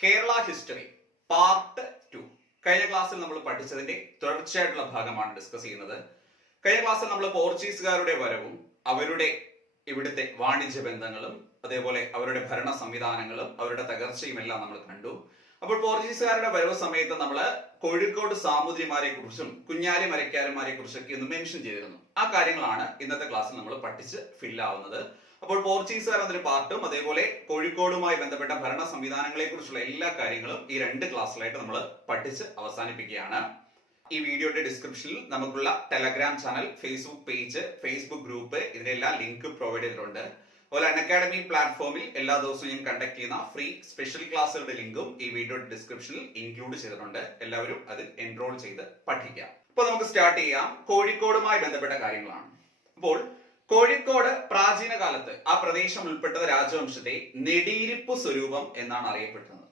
Kerala history part 2 കഴിഞ്ഞ ക്ലാസ്സിൽ നമ്മൾ പഠിച്ചതിന്റെ തുടർച്ചയായിട്ടുള്ള ഭാഗമാണ് ഡിസ്കസ് ചെയ്യുന്നത്. കഴിഞ്ഞ ക്ലാസ്സിൽ നമ്മൾ പോർച്ചുഗീസുകാരുടെ വരവും അവരുടെ ഇവിടുത്തെ വാണിജ്യ ബന്ധങ്ങളും അതേപോലെ അവരുടെ ഭരണ സംവിധാനങ്ങളും അവരുടെ തകർച്ചയും എല്ലാം നമ്മൾ കണ്ടു. അപ്പോൾ പോർച്ചുഗീസുകാരുടെ വരവ് സമയത്ത് നമ്മൾ കോഴിക്കോട് സാമൂതിരിമാരെ കുറിച്ചും കുഞ്ഞാലി മരക്കാരന്മാരെ കുറിച്ചൊക്കെ ഒന്ന് മെൻഷൻ ചെയ്തിരുന്നു. ആ കാര്യങ്ങളാണ് ഇന്നത്തെ ക്ലാസ്സിൽ നമ്മൾ പഠിച്ച് ഫില്ലാവുന്നത്. അപ്പോൾ പോർച്ചുഗീസുകാർ എന്നൊരു പാർട്ടും അതേപോലെ കോഴിക്കോടുമായി ബന്ധപ്പെട്ട ഭരണ സംവിധാനങ്ങളെ കുറിച്ചുള്ള എല്ലാ കാര്യങ്ങളും ഈ രണ്ട് ക്ലാസ്സിലായിട്ട് നമ്മൾ പഠിച്ച് അവസാനിപ്പിക്കുകയാണ്. ഈ വീഡിയോയുടെ ഡിസ്ക്രിപ്ഷനിൽ നമുക്കുള്ള Telegram channel, Facebook page, Facebook group ഇതിനെല്ലാം ലിങ്ക് പ്രൊവൈഡ് ചെയ്തിട്ടുണ്ട്. അതുപോലെ അൺഅക്കാഡമി പ്ലാറ്റ്ഫോമിൽ എല്ലാ ദിവസവും ഞാൻ കണ്ടക്ട് ചെയ്യുന്ന ഫ്രീ സ്പെഷ്യൽ ക്ലാസ്സുകളുടെ ലിങ്കും ഈ വീഡിയോയുടെ ഡിസ്ക്രിപ്ഷനിൽ ഇൻക്ലൂഡ് ചെയ്തിട്ടുണ്ട്. എല്ലാവരും അതിൽ എൻറോൾ ചെയ്ത് പഠിക്കാം. അപ്പോൾ നമുക്ക് സ്റ്റാർട്ട് ചെയ്യാം. കോഴിക്കോടുമായി ബന്ധപ്പെട്ട കാര്യങ്ങളാണ്. അപ്പോൾ കോഴിക്കോട് പ്രാചീന കാലത്ത് ആ പ്രദേശം ഉൾപ്പെട്ട രാജവംശത്തെ നെടിയിരിപ്പ് സ്വരൂപം എന്നാണ് അറിയപ്പെടുന്നത്.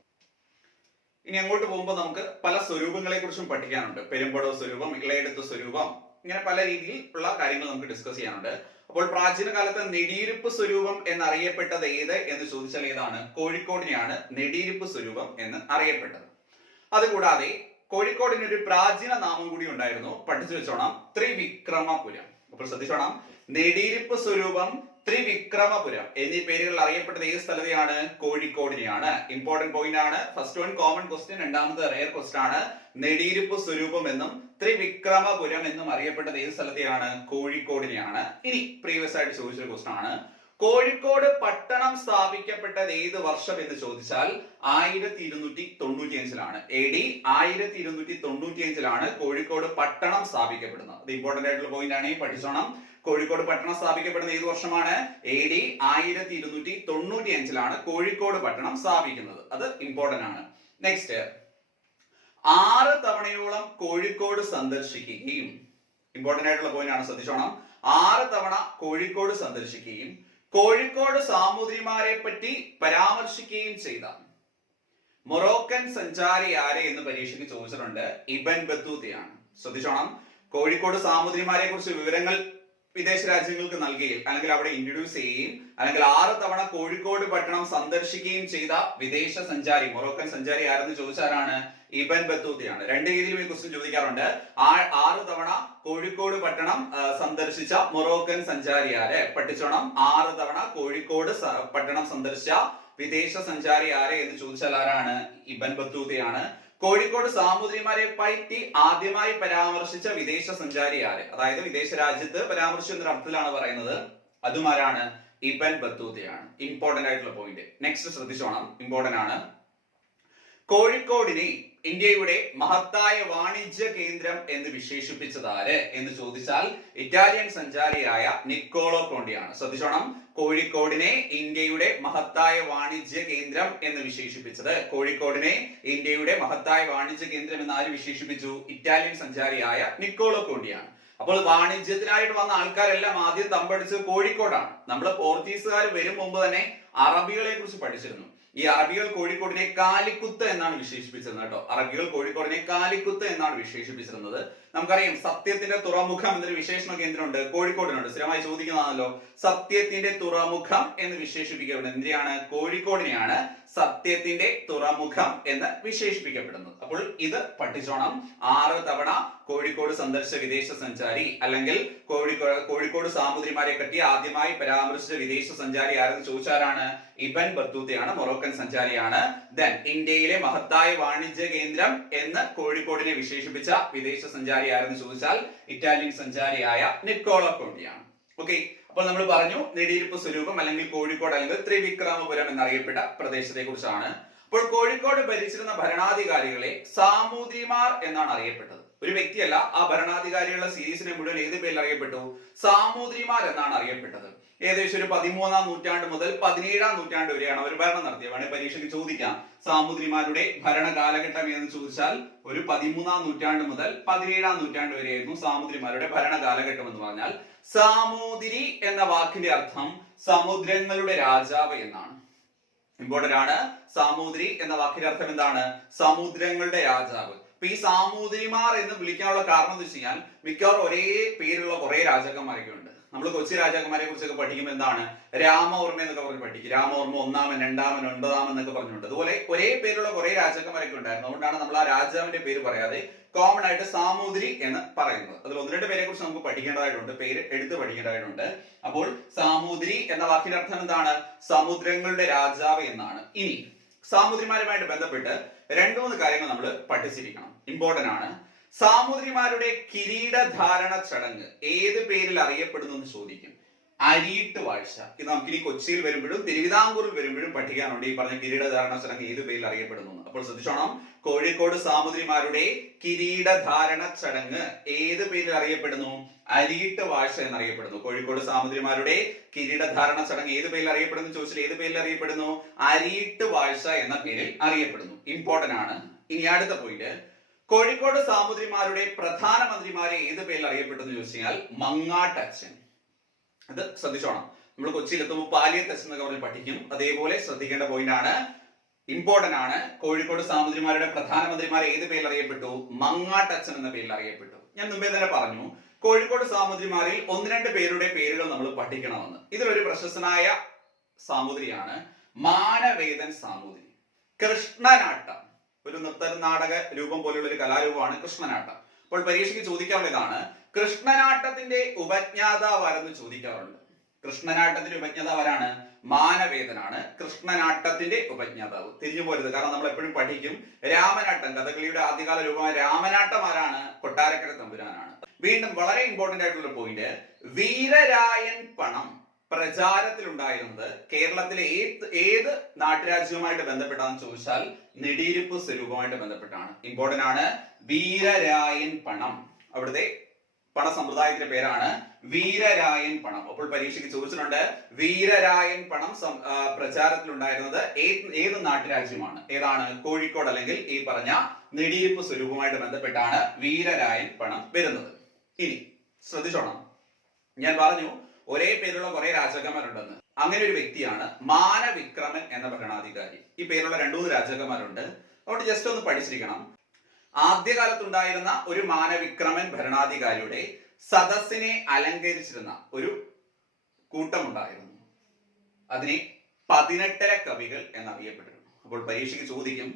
ഇനി അങ്ങോട്ട് പോകുമ്പോൾ നമുക്ക് പല സ്വരൂപങ്ങളെ കുറിച്ചും പഠിക്കാനുണ്ട്. പെരുമ്പടവ് സ്വരൂപം, ഇളയെടുത്ത് സ്വരൂപം, ഇങ്ങനെ പല രീതിയിൽ ഉള്ള കാര്യങ്ങൾ നമുക്ക് ഡിസ്കസ് ചെയ്യാനുണ്ട്. അപ്പോൾ പ്രാചീന കാലത്ത് നെടിയിരിപ്പ് സ്വരൂപം എന്നറിയപ്പെട്ടത് ഏത് എന്ന് ചോദിച്ചാൽ ഏതാണ്? കോഴിക്കോടിനെയാണ് നെടിയിരിപ്പ് സ്വരൂപം എന്ന് അറിയപ്പെട്ടത്. അതുകൂടാതെ കോഴിക്കോടിന് ഒരു പ്രാചീന നാമം കൂടി ഉണ്ടായിരുന്നു, പഠിച്ചു വെച്ചോണം, ത്രിവിക്രമപുരം. അപ്പോൾ ശ്രദ്ധിച്ചോണം, നെടിയിരിപ്പ് സ്വരൂപം, ത്രിവിക്രമപുരം എന്നീ പേരുകളിൽ അറിയപ്പെട്ടത് ഏത് സ്ഥലത്തെയാണ്? കോഴിക്കോടിനെയാണ്. ഇമ്പോർട്ടന്റ് പോയിന്റ് ആണ്. ഫസ്റ്റ് വൺ കോമൺ ക്വസ്റ്റ്യൻ, രണ്ടാമത് റെയർ ക്വസ്റ്റ്യൻ ആണ്. നെടിയിരിപ്പ് സ്വരൂപം എന്നും ത്രിവിക്രമപുരം എന്നും അറിയപ്പെട്ടത് ഏത് സ്ഥലത്തെയാണ്? കോഴിക്കോടിനെയാണ്. ഇനി പ്രീവിയസ് ആയിട്ട് ചോദിച്ചൊരു ക്വസ്റ്റ്യൻ ആണ്, കോഴിക്കോട് പട്ടണം സ്ഥാപിക്കപ്പെട്ടത് ഏത് വർഷം എന്ന് ചോദിച്ചാൽ 1295 AD 1295 കോഴിക്കോട് പട്ടണം സ്ഥാപിക്കപ്പെടുന്നത്. അത് ഇമ്പോർട്ടന്റ് ആയിട്ടുള്ള പോയിന്റ് ആണ്, പഠിച്ചോണം. കോഴിക്കോട് പട്ടണം സ്ഥാപിക്കപ്പെടുന്ന ഏത് വർഷമാണ്? AD 1295 കോഴിക്കോട് പട്ടണം സ്ഥാപിക്കുന്നത്. അത് ഇമ്പോർട്ടന്റ് ആണ്. നെക്സ്റ്റ്, 6 തവണയോളം കോഴിക്കോട് സന്ദർശിക്കുകയും, ഇമ്പോർട്ടന്റ് ആയിട്ടുള്ള പോയിന്റ് ആണ്, ശ്രദ്ധിച്ചോണം. 6 തവണ കോഴിക്കോട് സന്ദർശിക്കുകയും കോഴിക്കോട് സാമൂതിരിമാരെ പറ്റി പരാമർശിക്കുകയും ചെയ്ത മൊറോക്കൻ സഞ്ചാരി ആരെ എന്ന് പരീക്ഷയ്ക്ക് ചോദിച്ചിട്ടുണ്ട്. ഇബൻ ബത്തൂത്തയാണ്. ശ്രദ്ധിച്ചോണം, കോഴിക്കോട് സാമൂതിരിമാരെ കുറിച്ച് വിവരങ്ങൾ വിദേശ രാജ്യങ്ങൾക്ക് നൽകുകയും അല്ലെങ്കിൽ അവിടെ ഇൻട്രൊഡ്യൂസ് ചെയ്യുകയും അല്ലെങ്കിൽ 6 തവണ കോഴിക്കോട് പട്ടണം സന്ദർശിക്കുകയും ചെയ്ത വിദേശ സഞ്ചാരി, മൊറോക്കൻ സഞ്ചാരി ആരെന്ന് ചോദിച്ചാലാണ്? ഇബൻ ബത്തൂത്തയാണ്. രണ്ട് രീതിയിലും ഈ ക്വസ്റ്റ്യൻ ചോദിക്കാറുണ്ട്. 6 തവണ കോഴിക്കോട് പട്ടണം സന്ദർശിച്ച മൊറോക്കൻ സഞ്ചാരി ആര്? പഠിച്ചോണം. 6 തവണ കോഴിക്കോട് പട്ടണം സന്ദർശിച്ച വിദേശ സഞ്ചാരി ആരെ എന്ന് ചോദിച്ചാൽ ആരാണ്? ഇബൻ ബത്തൂത്തയാണ്. കോഴിക്കോട് സാമൂതിരിമാരെ പറ്റി ആദ്യമായി പരാമർശിച്ച വിദേശ സഞ്ചാരി ആര്? അതായത് വിദേശ രാജ്യത്ത് പരാമർശിച്ച എന്ന അർത്ഥത്തിലാണ് പറയുന്നത്. അതുമാരാണ്? ഇബൻ ബത്തൂത്തയാണ്. ഇമ്പോർട്ടന്റ് ആയിട്ടുള്ള പോയിന്റ്. നെക്സ്റ്റ് ശ്രദ്ധിച്ചോണം, ഇമ്പോർട്ടന്റ് ആണ്. കോഴിക്കോടിനെ ഇന്ത്യയുടെ മഹത്തായ വാണിജ്യ കേന്ദ്രം എന്ന് വിശേഷിപ്പിച്ചത് ആര് എന്ന് ചോദിച്ചാൽ ഇറ്റാലിയൻ സഞ്ചാരിയായ നിക്കോളോ കോണ്ടിയാണ്. ശ്രദ്ധിച്ചോണം, കോഴിക്കോടിനെ ഇന്ത്യയുടെ മഹത്തായ വാണിജ്യ കേന്ദ്രം എന്ന് വിശേഷിപ്പിച്ചത്, കോഴിക്കോടിനെ ഇന്ത്യയുടെ മഹത്തായ വാണിജ്യ കേന്ദ്രം എന്ന് ആര് വിശേഷിപ്പിച്ചു? ഇറ്റാലിയൻ സഞ്ചാരിയായ നിക്കോളോ കോണ്ടിയാണ്. അപ്പോൾ വാണിജ്യത്തിനായിട്ട് വന്ന ആൾക്കാരെല്ലാം ആദ്യം തമ്പടിച്ചത് കോഴിക്കോടാണ്. നമ്മൾ പോർച്ചുഗീസുകാർ വരും മുമ്പ് തന്നെ അറബികളെ കുറിച്ച് പഠിച്ചിരുന്നു. ഈ അറബികൾ കോഴിക്കോടിനെ കാലിക്കുത്ത് എന്നാണ് വിശേഷിപ്പിച്ചിരുന്നത് കേട്ടോ. അറബികൾ കോഴിക്കോടിനെ കാലിക്കുത്ത് എന്നാണ് വിശേഷിപ്പിച്ചിരുന്നത്. നമുക്കറിയാം, സത്യത്തിന്റെ തുറമുഖം എന്നൊരു വിശേഷണ കേന്ദ്രമുണ്ട് കോഴിക്കോടിനുണ്ട്. സ്ഥിരമായി ചോദിക്കുന്നതാണല്ലോ, സത്യത്തിന്റെ തുറമുഖം എന്ന് വിശേഷിപ്പിക്കപ്പെടുന്നത് എന്തിനാണ്? കോഴിക്കോടിനെയാണ് സത്യത്തിന്റെ തുറമുഖം എന്ന് വിശേഷിപ്പിക്കപ്പെടുന്നത്. അപ്പോൾ ഇത് പഠിച്ചോണം. 6 തവണ കോഴിക്കോട് സന്ദർശിച്ച വിദേശ സഞ്ചാരി അല്ലെങ്കിൽ കോഴിക്കോട് സാമൂതിരിമാരെ പറ്റി ആദ്യമായി പരാമർശിച്ച വിദേശ സഞ്ചാരി ആരെന്ന് ചോദിച്ചാലാണ്? ഇബൻ ബത്തൂത്തയാണ്, മൊറോക്കൻ സഞ്ചാരിയാണ്. ദെൻ ഇന്ത്യയിലെ മഹത്തായ വാണിജ്യ കേന്ദ്രം എന്ന് കോഴിക്കോടിനെ വിശേഷിപ്പിച്ച വിദേശ സഞ്ചാരി ആരെന്ന് ചോദിച്ചാൽ ഇറ്റാലിയൻ സഞ്ചാരിയായ നിക്കോളോ കോണ്ടിയാണ്. ഓക്കെ, അപ്പോൾ നമ്മൾ പറഞ്ഞു നെടിയിരിപ്പ് സ്വരൂപം അല്ലെങ്കിൽ കോഴിക്കോട് അല്ലെങ്കിൽ ത്രിവിക്രമപുരം എന്നറിയപ്പെട്ട പ്രദേശത്തെ കുറിച്ചാണ്. അപ്പോൾ കോഴിക്കോട് ഭരിച്ചിരുന്ന ഭരണാധികാരികളെ സാമൂതിരിമാർ എന്നാണ് അറിയപ്പെട്ടത്. ഒരു വ്യക്തിയല്ല, ആ ഭരണാധികാരികളുടെ സീരീസിനെ മുഴുവൻ ഏത് പേരിൽ അറിയപ്പെട്ടു? സാമൂതിരിമാർ എന്നാണ് അറിയപ്പെട്ടത്. ഏകദേശം ഒരു 13-ാം നൂറ്റാണ്ട് മുതൽ 17-ാം നൂറ്റാണ്ട് വരെയാണ് അവർ ഭരണം നടത്തിയത്. വേണമെങ്കിൽ പരീക്ഷയ്ക്ക് ചോദിക്കാം, സാമൂതിരിമാരുടെ ഭരണ കാലഘട്ടം എന്ന് ചോദിച്ചാൽ ഒരു 13-ാം നൂറ്റാണ്ട് മുതൽ 17-ാം നൂറ്റാണ്ട് വരെയായിരുന്നു സാമൂതിരിമാരുടെ ഭരണ കാലഘട്ടം എന്ന് പറഞ്ഞാൽ. സാമൂതിരി എന്ന വാക്കിന്റെ അർത്ഥം സമുദ്രങ്ങളുടെ രാജാവ് എന്നാണ്. ഇമ്പോർട്ടന്റ് ആണ്. സാമൂതിരി എന്ന വാക്കിന്റെ അർത്ഥം എന്താണ്? സമുദ്രങ്ങളുടെ രാജാവ്. അപ്പൊ ഈ സാമൂതിരിമാർ എന്ന് വിളിക്കാനുള്ള കാരണം എന്ന് വെച്ച് കഴിഞ്ഞാൽ മിക്കവാറും ഒരേ പേരുള്ള കുറെ രാജാക്കന്മാരൊക്കെ ഉണ്ട്. നമ്മൾ കൊച്ചി രാജാക്കന്മാരെ കുറിച്ചൊക്കെ പഠിക്കുമ്പോൾ എന്താണ് രാമവർമ്മ എന്നൊക്കെ പറഞ്ഞ് പഠിക്കും. രാമവർമ്മ ഒന്നാമൻ, രണ്ടാമൻ, ഒൻപതാമൻ എന്നൊക്കെ പറഞ്ഞുണ്ട്. അതുപോലെ ഒരേ പേരുള്ള കുറെ രാജാക്കന്മാരൊക്കെ ഉണ്ടായിരുന്നു. അതുകൊണ്ടാണ് നമ്മൾ ആ രാജാവിന്റെ പേര് പറയാതെ കോമൺ ആയിട്ട് സാമൂതിരി എന്ന് പറയുന്നത്. അതിൽ ഒന്ന് രണ്ട് പേരെ കുറിച്ച് നമുക്ക് പഠിക്കേണ്ടതായിട്ടുണ്ട്, പേര് എടുത്ത് പഠിക്കേണ്ടതായിട്ടുണ്ട്. അപ്പോൾ സാമൂതിരി എന്ന വാക്കിന്റെ അർത്ഥം എന്താണ്? സമുദ്രങ്ങളുടെ രാജാവ് എന്നാണ്. ഇനി സാമൂതിരിമാരുമായിട്ട് ബന്ധപ്പെട്ട് രണ്ടു മൂന്ന് കാര്യങ്ങൾ നമ്മൾ പഠിച്ചിരിക്കണം, ഇമ്പോർട്ടന്റ് ആണ്. സാമൂതിരിമാരുടെ കിരീടധാരണ ചടങ്ങ് ഏത് പേരിൽ അറിയപ്പെടുന്നു എന്ന് ചോദിക്കും. അരിയിട്ട് വാഴ്ച. ഇത് നമുക്കിനി കൊച്ചിയിൽ വരുമ്പോഴും തിരുവിതാംകൂറിൽ വരുമ്പോഴും പഠിക്കാനുണ്ട്. ഈ പറഞ്ഞ കിരീടധാരണ ചടങ്ങ് ഏത് പേരിൽ അറിയപ്പെടുന്നു. അപ്പോൾ ശ്രദ്ധിച്ചോണം, കോഴിക്കോട് സാമൂതിരിമാരുടെ കിരീടധാരണ ചടങ്ങ് ഏത് പേരിൽ അറിയപ്പെടുന്നു? അരിയിട്ട് വാഴ്ച എന്നറിയപ്പെടുന്നു. കോഴിക്കോട് സാമൂതിരിമാരുടെ കിരീടധാരണ ചടങ്ങ് ഏത് പേരിൽ അറിയപ്പെടുന്നു ചോദിച്ചാൽ ഏത് പേരിൽ അറിയപ്പെടുന്നു? അരിയിട്ട് വാഴ്ച എന്ന പേരിൽ അറിയപ്പെടുന്നു. ഇമ്പോർട്ടന്റ് ആണ്. ഇനി അടുത്ത പോയിന്റ്, കോഴിക്കോട് സാമൂതിരിമാരുടെ പ്രധാനമന്ത്രിമാരെ ഏത് പേരിൽ അറിയപ്പെട്ടെന്ന് ചോദിച്ചു കഴിഞ്ഞാൽ മങ്ങാട്ടച്ചൻ. അത് ശ്രദ്ധിച്ചോണം, നമ്മൾ കൊച്ചിയിൽ എത്തുമ്പോൾ പാലിയത്തച്ഛൻ എന്നൊക്കെ പറഞ്ഞ് പഠിക്കും. അതേപോലെ ശ്രദ്ധിക്കേണ്ട പോയിന്റ് ആണ്, ഇമ്പോർട്ടന്റ് ആണ്. കോഴിക്കോട് സാമൂതിരിമാരുടെ പ്രധാനമന്ത്രിമാരെ ഏത് പേരിൽ അറിയപ്പെട്ടു? മങ്ങാട്ടച്ചൻ എന്ന പേരിൽ അറിയപ്പെട്ടു. ഞാൻ മുമ്പേ തന്നെ പറഞ്ഞു, കോഴിക്കോട് സാമൂതിരിമാരിൽ ഒന്ന് രണ്ട് പേരുടെ പേരുകൾ നമ്മൾ പഠിക്കണമെന്ന്. ഇതിലൊരു പ്രശസ്തനായ സാമൂതിരിയാണ് മാനവേദൻ സാമൂതിരി. കൃഷ്ണനാട്ടം ഒരു നാടക രൂപം പോലെയുള്ള ഒരു കലാരൂപമാണ് കൃഷ്ണനാട്ടം. അപ്പോൾ പരീക്ഷയ്ക്ക് ചോദിക്കാവുന്നതാണ്, കൃഷ്ണനാട്ടത്തിന്റെ ഉപജ്ഞാതാവ് ആരെന്ന് ചോദിക്കാറുണ്ട്. കൃഷ്ണനാട്ടത്തിന്റെ ഉപജ്ഞാതാവ് ആരാണ്? മാനവേദനാണ് കൃഷ്ണനാട്ടത്തിന്റെ ഉപജ്ഞാതാവ്. തിരിഞ്ഞു പോരുത്, കാരണം നമ്മൾ എപ്പോഴും പഠിക്കും രാമനാട്ടം, കഥകളിയുടെ ആദ്യകാല രൂപമായ രാമനാട്ടം ആരാണ്? കൊട്ടാരക്കര തമ്പുരാനാണ്. വീണ്ടും വളരെ ഇമ്പോർട്ടന്റ് ആയിട്ടുള്ള പോയിന്റ്, വീരരായൻ പണം പ്രചാരത്തിലുണ്ടായിരുന്നത് കേരളത്തിലെ ഏത് നാട്ടുരാജ്യവുമായിട്ട് ബന്ധപ്പെട്ടാന്ന് ചോദിച്ചാൽ നെടിയിരുപ്പ് സ്വരൂപമായിട്ട് ബന്ധപ്പെട്ടാണ്. ഇമ്പോർട്ടന്റ് ആണ്. വീരരായൻ പണം, അവിടുത്തെ പണ സമ്പ്രദായത്തിന്റെ പേരാണ് വീരരായൻ പണം. അപ്പോൾ പരീക്ഷയ്ക്ക് ചോദിച്ചിട്ടുണ്ട്, വീരരായൻ പണം പ്രചാരത്തിലുണ്ടായിരുന്നത് ഏത് നാട്ടുരാജ്യമാണ്? ഏതാണ്? കോഴിക്കോട്, അല്ലെങ്കിൽ ഈ പറഞ്ഞ നെടിയിരുപ്പ് സ്വരൂപമായിട്ട് ബന്ധപ്പെട്ടാണ് വീരരായൻ പണം വരുന്നത്. ഇനി ശ്രദ്ധിച്ചോണം, ഞാൻ പറഞ്ഞു ഒരേ പേരുള്ള കുറെ രാജാക്കന്മാരുണ്ടെന്ന്. അങ്ങനെ ഒരു വ്യക്തിയാണ് മാനവിക്രമൻ എന്ന ഭരണാധികാരി. ഈ പേരുള്ള രണ്ടു മൂന്ന് രാജാക്കന്മാരുണ്ട്, അതുകൊണ്ട് ജസ്റ്റ് ഒന്ന് പഠിച്ചിരിക്കണം. ആദ്യകാലത്തുണ്ടായിരുന്ന ഒരു മാനവിക്രമൻ ഭരണാധികാരിയുടെ സദസ്സിനെ അലങ്കരിച്ചിരുന്ന ഒരു കൂട്ടമുണ്ടായിരുന്നു. അതിനെ 18 കവികൾ എന്നറിയപ്പെട്ടിരുന്നു. അപ്പോൾ പരീക്ഷയ്ക്ക് ചോദിക്കും,